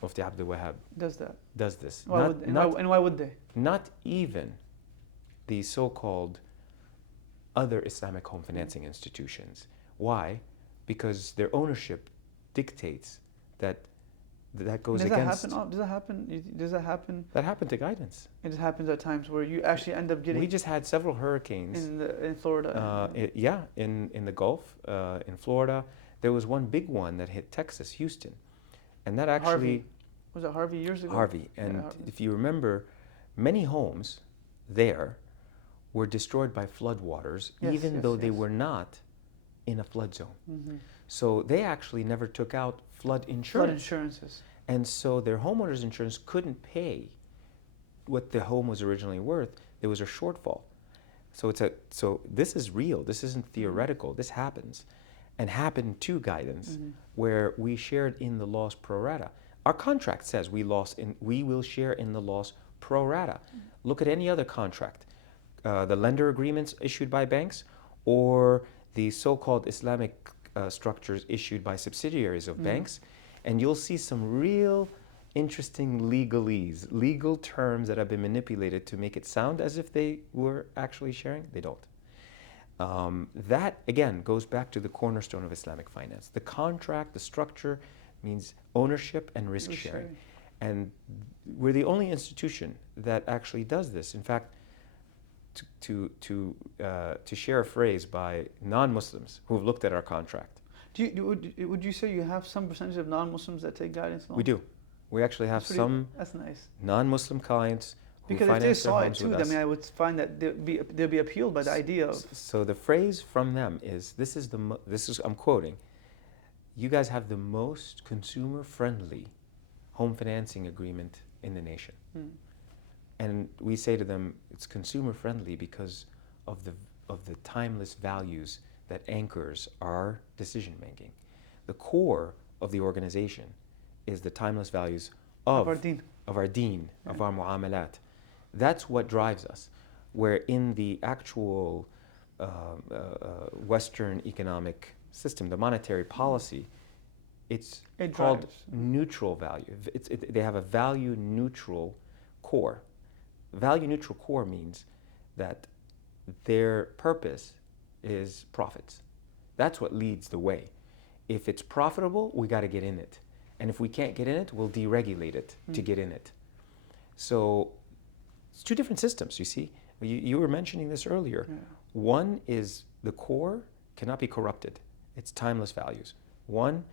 of the Abdul Wahab does that. Does this. Why would they? Not even the so-called other Islamic home financing institutions. Why? Because their ownership dictates that goes against... Does that happen? That happened to guidance. It happens at times where you actually end up getting... We just had several hurricanes. In Florida. In the Gulf, in Florida. There was one big one that hit Texas, Houston. And that actually... Harvey. Was it Harvey years ago? Harvey. And if you remember, many homes there were destroyed by floodwaters, even though they were not in a flood zone. So they actually never took out flood insurance. Flood insurances. And so their homeowner's insurance couldn't pay what the home was originally worth. There was a shortfall. So this is real. This isn't theoretical. This happens. And happened to guidance, where we shared in the loss pro rata. Our contract says we will share in the loss pro rata. Look at any other contract. The lender agreements issued by banks, or the so-called Islamic structures issued by subsidiaries of banks, and you'll see some real interesting legalese, legal terms that have been manipulated to make it sound as if they were actually sharing. They don't. That, again, goes back to the cornerstone of Islamic finance. The contract, the structure, means ownership and risk sharing. And we're the only institution that actually does this. In fact, to share a phrase by non-Muslims who have looked at our contract. Would you say you have some percentage of non-Muslims that take guidance loans? We do. We actually have some that's nice. Non-Muslim clients who because if they finance their saw it homes too, with us. I would find that they'll be appealed by the idea of... So the phrase from them is, I'm quoting, you guys have the most consumer-friendly home financing agreement in the nation. And we say to them, it's consumer-friendly because of the timeless values that anchors our decision-making. The core of the organization is the timeless values of our deen, of our mu'amalat. That's what drives us. Where in the actual Western economic system, the monetary policy, it's called neutral value. They have a value-neutral core. Value-neutral core means that their purpose is profits. That's what leads the way. If it's profitable, we got to get in it. And if we can't get in it, we'll deregulate it to get in it. So it's two different systems, you see. You were mentioning this earlier. Yeah. One is the core cannot be corrupted. It's timeless values. One,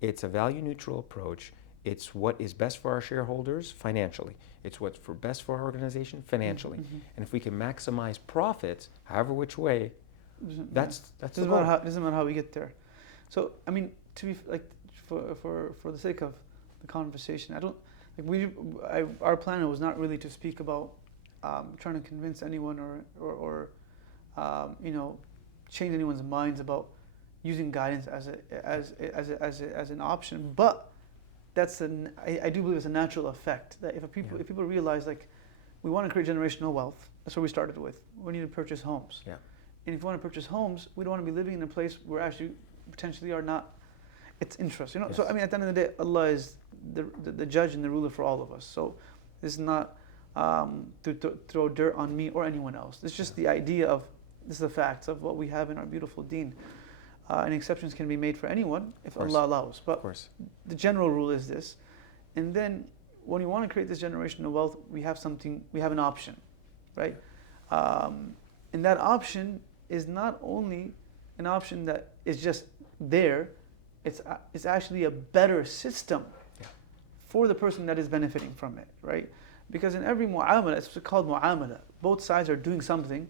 it's a value-neutral approach. It's what is best for our shareholders financially. It's what's best for our organization financially. And if we can maximize profits, however which way, that's the goal. Doesn't matter how we get there. So I mean, to be like, for the sake of the conversation, I don't like our plan was not really to speak about trying to convince anyone or you know, change anyone's minds about using guidance as an option. But I do believe it's a natural effect that if people realize, like, we want to create generational wealth. That's what we started with. We need to purchase homes. Yeah. And if we want to purchase homes, we don't want to be living in a place where actually potentially are not its interest. You know. Yes. So I mean, at the end of the day, Allah is the judge and the ruler for all of us. So this is not to throw dirt on me or anyone else. It's just the idea of, this is the facts of what we have in our beautiful deen. And exceptions can be made for anyone if Allah allows. But the general rule is this. And then when you want to create this generational wealth, we have an option, right? And that option is not only an option that is just there, it's actually a better system for the person that is benefiting from it, right? Because in every mu'amala, it's called mu'amala, both sides are doing something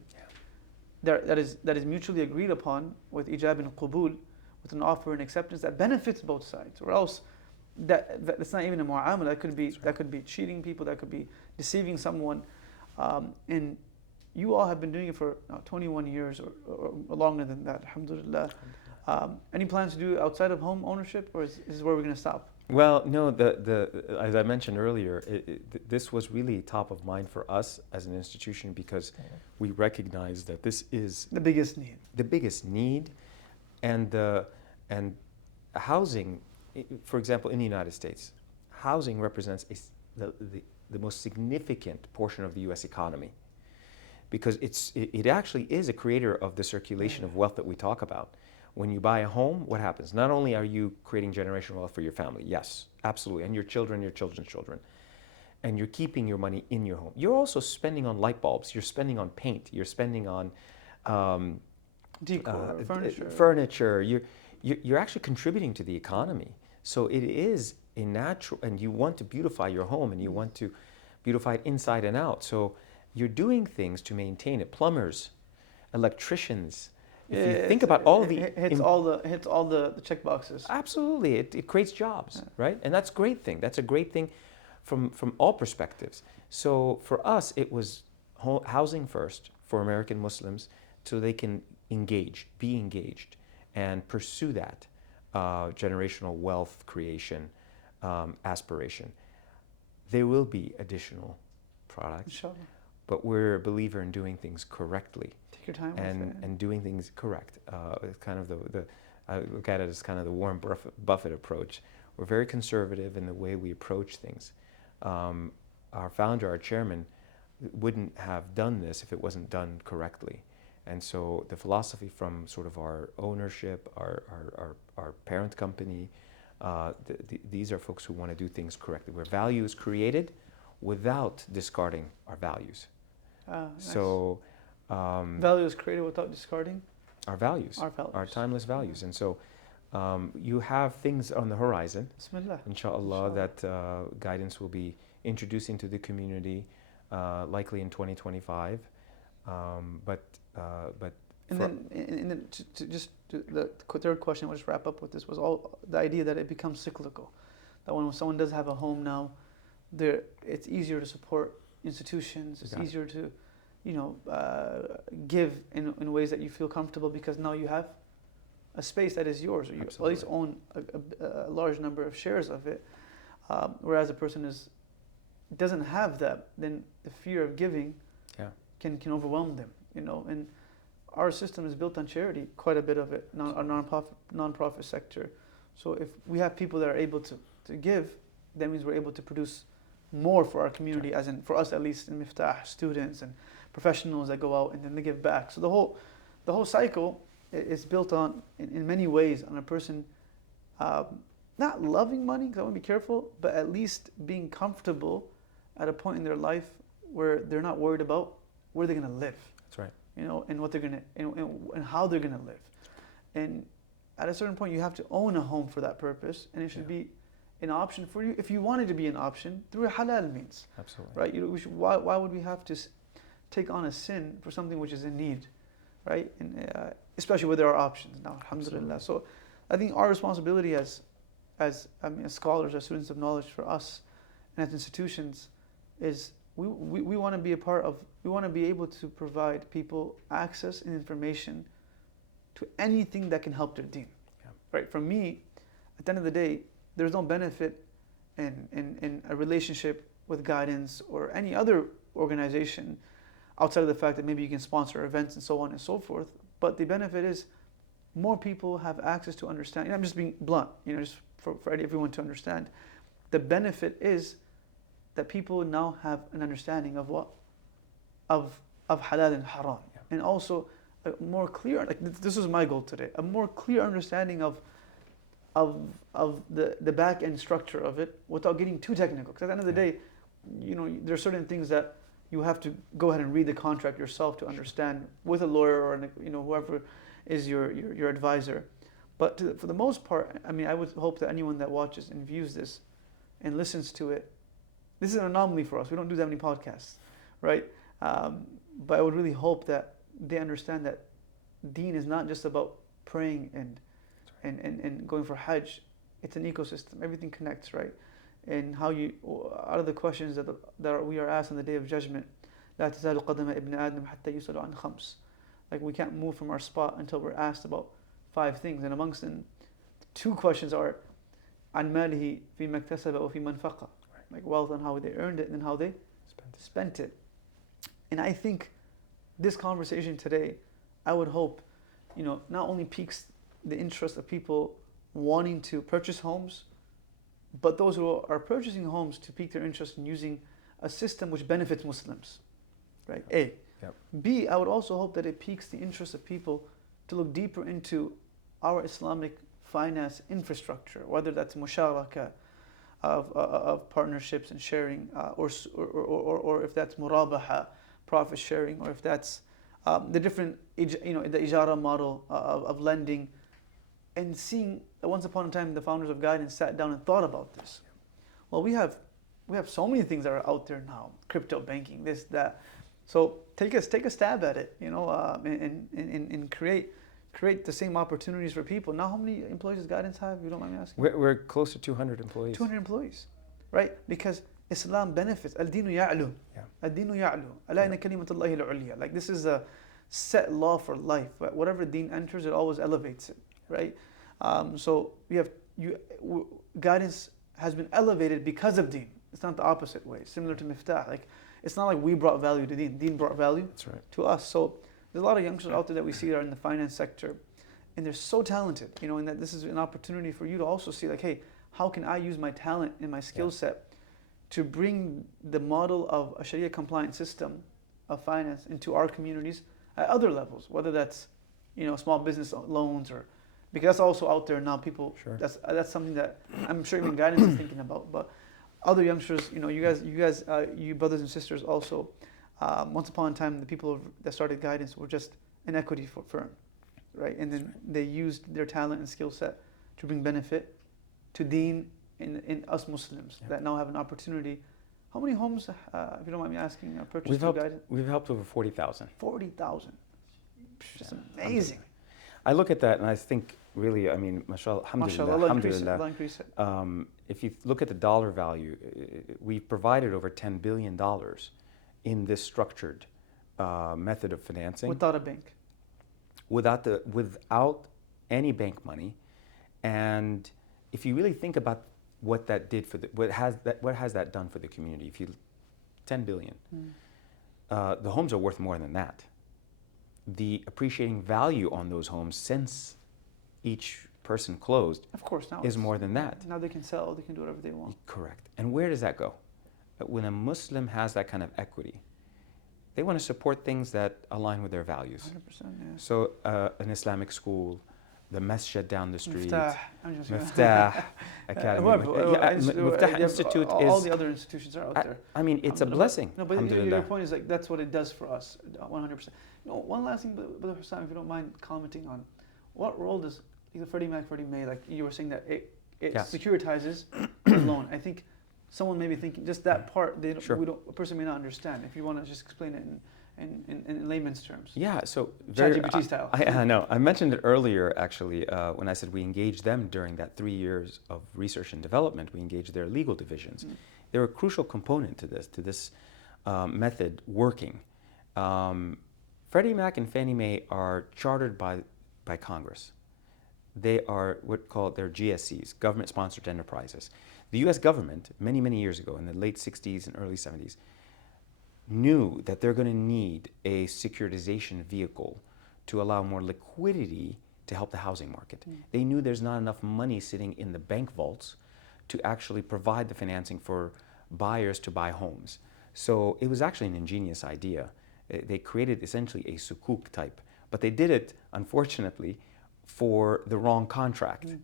that is mutually agreed upon with ijab and qubul, with an offer and acceptance that benefits both sides, or else that's not even a mu'amala. That could be cheating people, that could be deceiving someone, and you all have been doing it for 21 years or longer than that, alhamdulillah. Any plans to do outside of home ownership, or is this where we're going to stop? Well, no, as I mentioned earlier, this was really top of mind for us as an institution because we recognize that this is the biggest need. The biggest need, and housing, for example, in the United States, housing represents the most significant portion of the U.S. economy, because it actually is a creator of the circulation of wealth that we talk about. When you buy a home, what happens? Not only are you creating generational wealth for your family, yes, absolutely, and your children, your children's children, and you're keeping your money in your home. You're also spending on light bulbs, you're spending on paint, you're spending on decor, furniture. You're actually contributing to the economy. So it is a natural, and you want to beautify your home, and you want to beautify it inside and out. So you're doing things to maintain it. Plumbers, electricians. If you think about all the hits all the check boxes. Absolutely, it creates jobs, right? And that's a great thing. That's a great thing from all perspectives. So for us, it was housing first for American Muslims, so they can be engaged, and pursue that generational wealth creation aspiration. There will be additional products, Inshallah. but we're a believer in doing things correctly. Take your time and doing things correct. It's kind of I look at it as kind of the Warren Buffett approach. We're very conservative in the way we approach things. Our founder, our chairman, wouldn't have done this if it wasn't done correctly. And so the philosophy from sort of our ownership, our parent company, these are folks who want to do things correctly, where value is created without discarding our values. Nice. So value is created without discarding our values, our timeless values. And so you have things on the horizon, Bismillah. Inshallah, that guidance will be introducing to the community, likely in 2025. And then the third question, we'll just wrap up with this, was all the idea that it becomes cyclical. That when someone does have a home now, it's easier to support institutions. It's easier to, give in ways that you feel comfortable, because now you have a space that is yours, or you at least own a large number of shares of it. Whereas a person doesn't have that, then the fear of giving can overwhelm them. And our system is built on charity, quite a bit of it, our non-profit sector. So if we have people that are able to give, that means we're able to produce more for our community, as in for us at least in Miftaah, students and professionals that go out and then they give back. So the whole cycle is built on, in many ways, on a person not loving money, because I want to be careful, but at least being comfortable at a point in their life where they're not worried about where they're going to live. That's right. And what they're going to, and how they're going to live. And at a certain point, you have to own a home for that purpose, and it should be an option for you, if you want it to be an option, through a halal means. Absolutely. Right? Why would we have to take on a sin for something which is in need, right? And especially where there are options now, alhamdulillah. So I think our responsibility as scholars, as students of knowledge, for us and as institutions, is we want to be a part of, we want to be able to provide people access and information to anything that can help their deen. Yeah. Right? For me, at the end of the day, there's no benefit in a relationship with guidance or any other organization outside of the fact that maybe you can sponsor events and so on and so forth. But the benefit is more people have access to understand. I'm just being blunt, just for everyone to understand. The benefit is that people now have an understanding of what, of halal and haram, Yeah. and also a more clear. Like this is my goal today: a more clear understanding of the back end structure of it, without getting too technical. Because at the end of the day, there are certain things that you have to go ahead and read the contract yourself to understand with a lawyer or whoever is your advisor. But for the most part, I mean, I would hope that anyone that watches and views this and listens to it, this is an anomaly for us. We don't do that many podcasts, right? But I would really hope that they understand that deen is not just about praying and going for Hajj. It's an ecosystem. Everything connects, right? And how you, out of the questions that we are asked on the Day of Judgment, لا تزال قدم ابن آدم حتى يسأل عن خمس. Like we can't move from our spot until we're asked about 5 things. And amongst them, 2 questions are عن ماله فيما اكتسب وفي ما أنفقه. Like wealth and how they earned it and how they spent it. And I think this conversation today, I would hope, not only piques the interest of people wanting to purchase homes, but those who are purchasing homes to pique their interest in using a system which benefits Muslims, right? A. Yep. B, I would also hope that it piques the interest of people to look deeper into our Islamic finance infrastructure, whether that's Musharakah, of partnerships and sharing, or if that's murabaha, profit sharing, or if that's the different, the ijara model of lending, and seeing that once upon a time the founders of guidance sat down and thought about this. Well, we have so many things that are out there now, crypto banking, this, that. So take a stab at it, and create the same opportunities for people. Now, how many employees does guidance have? You don't mind me asking? We're close to 200 employees. 200 employees, right? Because Islam benefits. Al-dinu ya'lu. Al-dinu ya'lu. Ala inna kalimatullahi al-ulya. Like this is a set law for life. Whatever deen enters, it always elevates it, right? So guidance has been elevated because of deen. It's not the opposite way. Similar to Miftaah. Like it's not like we brought value to deen. Deen brought value to us. So there's a lot of youngsters out there that we see that are in the finance sector, and they're so talented, and that this is an opportunity for you to also see, like, hey, how can I use my talent and my skill set to bring the model of a Sharia compliant system of finance into our communities at other levels, whether that's, small business loans, or because that's also out there now. People, that's something that I'm sure even guidance is thinking about. But other youngsters, you brothers and sisters also. Once upon a time, the people that started guidance were just an equity firm, right? And then they used their talent and skill set to bring benefit to deen in us Muslims that now have an opportunity. How many homes, if you don't mind me asking, purchased through guidance? We've helped over 40,000. 40,000. Just amazing. I look at that and I think, really, I mean, mashallah, alhamdulillah. If you look at the dollar value, we've provided over $10 billion in this structured method of financing. Without a bank. Without any bank money. And if you really think about what that did for what has that done for the community? 10 billion. The homes are worth more than that. The appreciating value on those homes since each person closed, of course, now is more than that. Now they can sell, they can do whatever they want. Correct. And where does that go? When a Muslim has that kind of equity, they want to support things that align with their values. 100%, yeah. So an Islamic school, the masjid down the street, Miftaah Academy, Miftaah Institute is... All the other institutions are out there. I mean, it's a blessing. No, but your point is like, that's what it does for us, 100%. One last thing, Brother Hussam, if you don't mind commenting on, what role does the Freddie Mac, Freddie May, like you were saying that it securitizes the loan. I think someone may be thinking just that part, a person may not understand. If you want to just explain it in layman's terms. Yeah, so ChatGPT style. I know. I mentioned it earlier, actually, when I said we engaged them during that 3 years of research and development. We engaged their legal divisions. They're a crucial component to this method working. Freddie Mac and Fannie Mae are chartered by Congress. They are what called their GSCs, government-sponsored enterprises. The U.S. government, many, many years ago, in the late 60s and early 70s, knew that they're going to need a securitization vehicle to allow more liquidity to help the housing market. They knew there's not enough money sitting in the bank vaults to actually provide the financing for buyers to buy homes. So it was actually an ingenious idea. They created essentially a sukuk type, but they did it, unfortunately, for the wrong contract.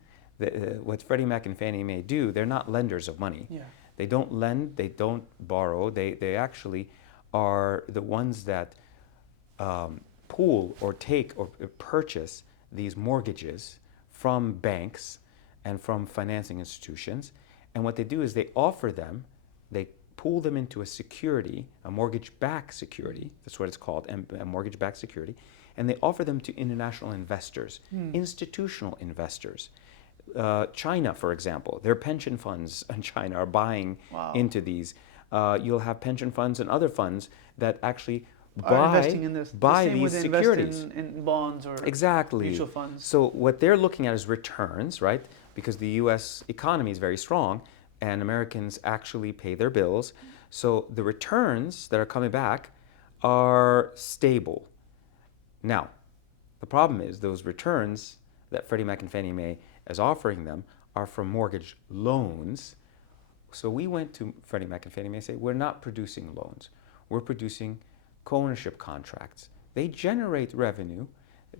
What Freddie Mac and Fannie Mae do, they're not lenders of money. Yeah. They don't lend, they don't borrow, they actually are the ones that pool or take or purchase these mortgages from banks and from financing institutions. And what they do is they offer them, they pool them into a security, a mortgage-backed security, that's what it's called, a mortgage-backed security, and they offer them to international investors, institutional investors. China, for example, their pension funds in China are buying into these. You'll have pension funds and other funds that actually Investing in this. buy The same these way they securities. invest in bonds or Exactly. mutual funds. So what they're looking at is returns, right? Because the U.S. economy is very strong and Americans actually pay their bills. So the returns that are coming back are stable. Now, the problem is those returns that Freddie Mac and Fannie Mae is offering them are from mortgage loans. So we went to Freddie Mac and Fannie Mae and said, we're not producing loans. We're producing co-ownership contracts. They generate revenue.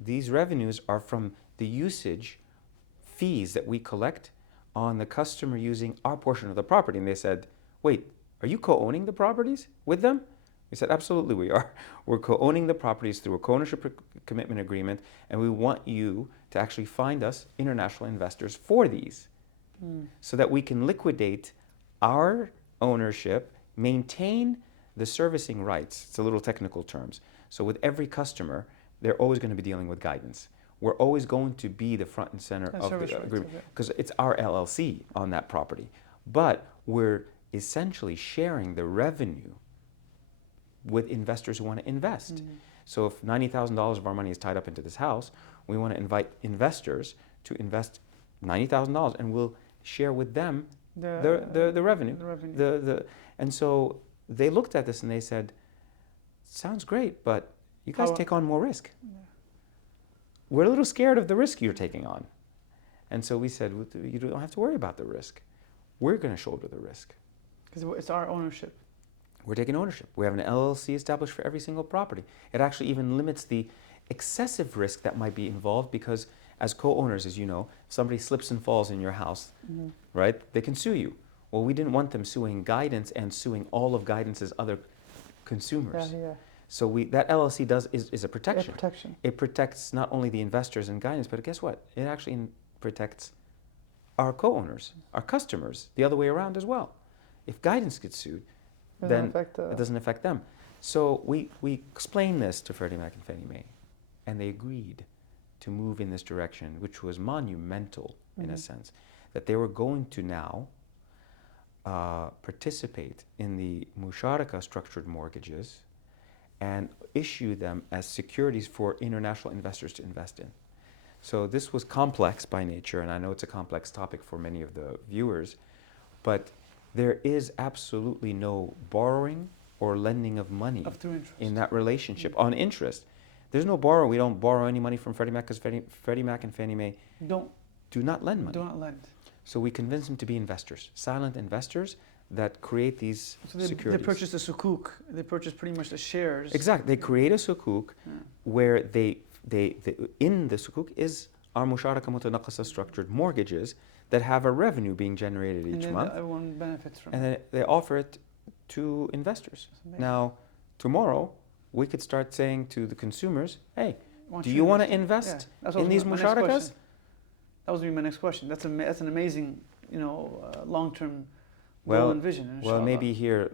These revenues are from the usage fees that we collect on the customer using our portion of the property. And they said, wait, are you co-owning the properties with them? We said, absolutely we are. We're co-owning the properties through a co-ownership commitment agreement, and we want you to actually find us international investors for these so that we can liquidate our ownership, maintain the servicing rights. It's a little technical terms. So with every customer, they're always going to be dealing with guidance. We're always going to be the front and center of the agreement because it's our LLC on that property. But we're essentially sharing the revenue with investors who want to invest. So if $90,000 of our money is tied up into this house, we want to invite investors to invest $90,000 and we'll share with them the revenue. And so they looked at this and they said, sounds great, but you guys take on more risk. We're a little scared of the risk you're taking on. And so we said, you don't have to worry about the risk. We're going to shoulder the risk. Because it's our ownership. We're taking ownership. We have an LLC established for every single property. It actually even limits the excessive risk that might be involved because as co-owners, as you know, if somebody slips and falls in your house, right, they can sue you. Well, we didn't want them suing guidance and suing all of guidance's other consumers. So that LLC is a protection. It protects not only the investors and guidance, but guess what? It actually protects our co-owners, our customers, the other way around as well. If guidance gets sued, then it doesn't affect them. So we explained this to Freddie Mac and Fannie Mae, and they agreed to move in this direction, which was monumental in a sense, that they were going to now participate in the Musharakah structured mortgages and issue them as securities for international investors to invest in. So this was complex by nature, and I know it's a complex topic for many of the viewers, but there is absolutely no borrowing or lending of money in that relationship on interest. There's no borrow. We don't borrow any money from Freddie Mac because Freddie Mac and Fannie Mae do not lend money. Do not lend. So we convince them to be investors, silent investors that create these securities. They purchase the sukuk. They purchase pretty much the shares. Exactly. They create a sukuk where they in the sukuk is our Musharakah mutanaqasa structured mortgages that have a revenue being generated each month. Everyone benefits from it. And then they offer it to investors. Now, tomorrow, we could start saying to the consumers, hey, do you want to invest in these Musharakas? That was my next question. That's an amazing, long-term goal and vision. Inshallah. Well, maybe here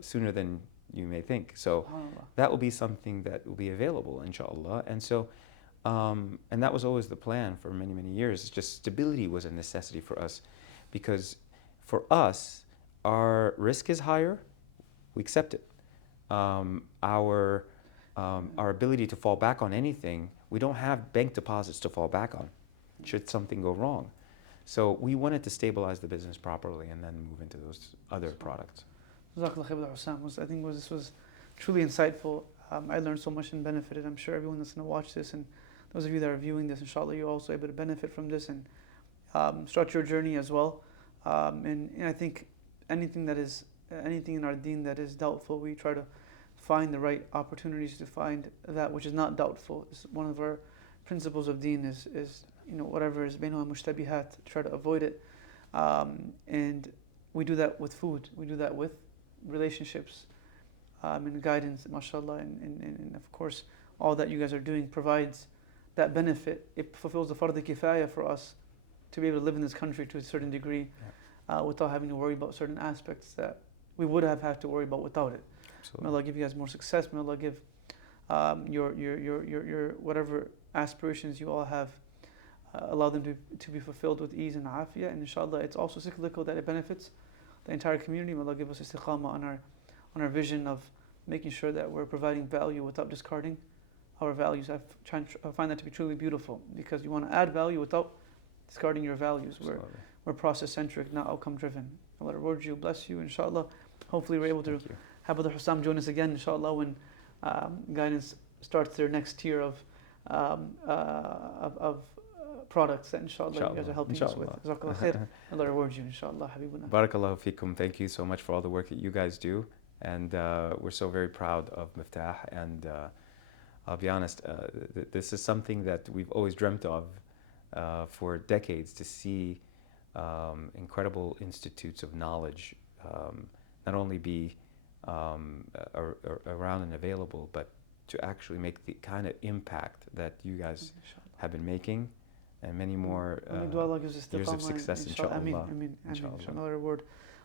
sooner than you may think. So that will be something that will be available, inshallah. And so, and that was always the plan for many, many years. It's just stability was a necessity for us because for us, our risk is higher, we accept it. Our ability to fall back on anything, we don't have bank deposits to fall back on should something go wrong. So we wanted to stabilize the business properly and then move into those other products. Jazakallah khair, Hussam. This was truly insightful. I learned so much and benefited. I'm sure everyone that's going to watch this, and those of you that are viewing this, inshallah, you're also able to benefit from this and start your journey as well. And I think anything in our deen that is doubtful, we try to find the right opportunities to find that which is not doubtful. It's one of our principles of deen is whatever is bainah mushtabihat, try to avoid it. And we do that with food. We do that with relationships and guidance, mashallah. And of course, all that you guys are doing provides that benefit. It fulfills the fard kifaya for us to be able to live in this country to a certain degree without having to worry about certain aspects that we would have had to worry about without it. Absolutely. May Allah give you guys more success. May Allah give your whatever aspirations you all have, allow them to be fulfilled with ease and afiyah. And inshallah, it's also cyclical that it benefits the entire community. May Allah give us istiqamah on our vision of making sure that we're providing value without discarding our values. I find that to be truly beautiful, because you want to add value without discarding your values. We're process centric, not outcome driven. Allah reward you, bless you, inshallah. Hopefully we're able to have Brother Hussam join us again, inshallah, when Guidance starts their next tier of products that inshallah you guys are helping us with. Jazakallah khair. Allah reward you, inshallah, habibuna. Barakallahu feekum. Thank you so much for all the work that you guys do. And we're so very proud of Miftaah. And I'll be honest, this is something that we've always dreamt of for decades, to see incredible institutes of knowledge not only be around and available, but to actually make the kind of impact that you guys have been making, and many more years of success, inshallah. Ameen. Inshallah, reward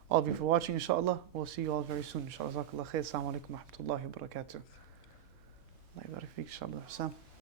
all of you for watching, inshallah. We'll see you all very soon, inshallah. Jazakallah khair. Assalamu alaikum wa rahmatullahi wa barakatuh. Allah yabarak feek, inshallah. Hussam.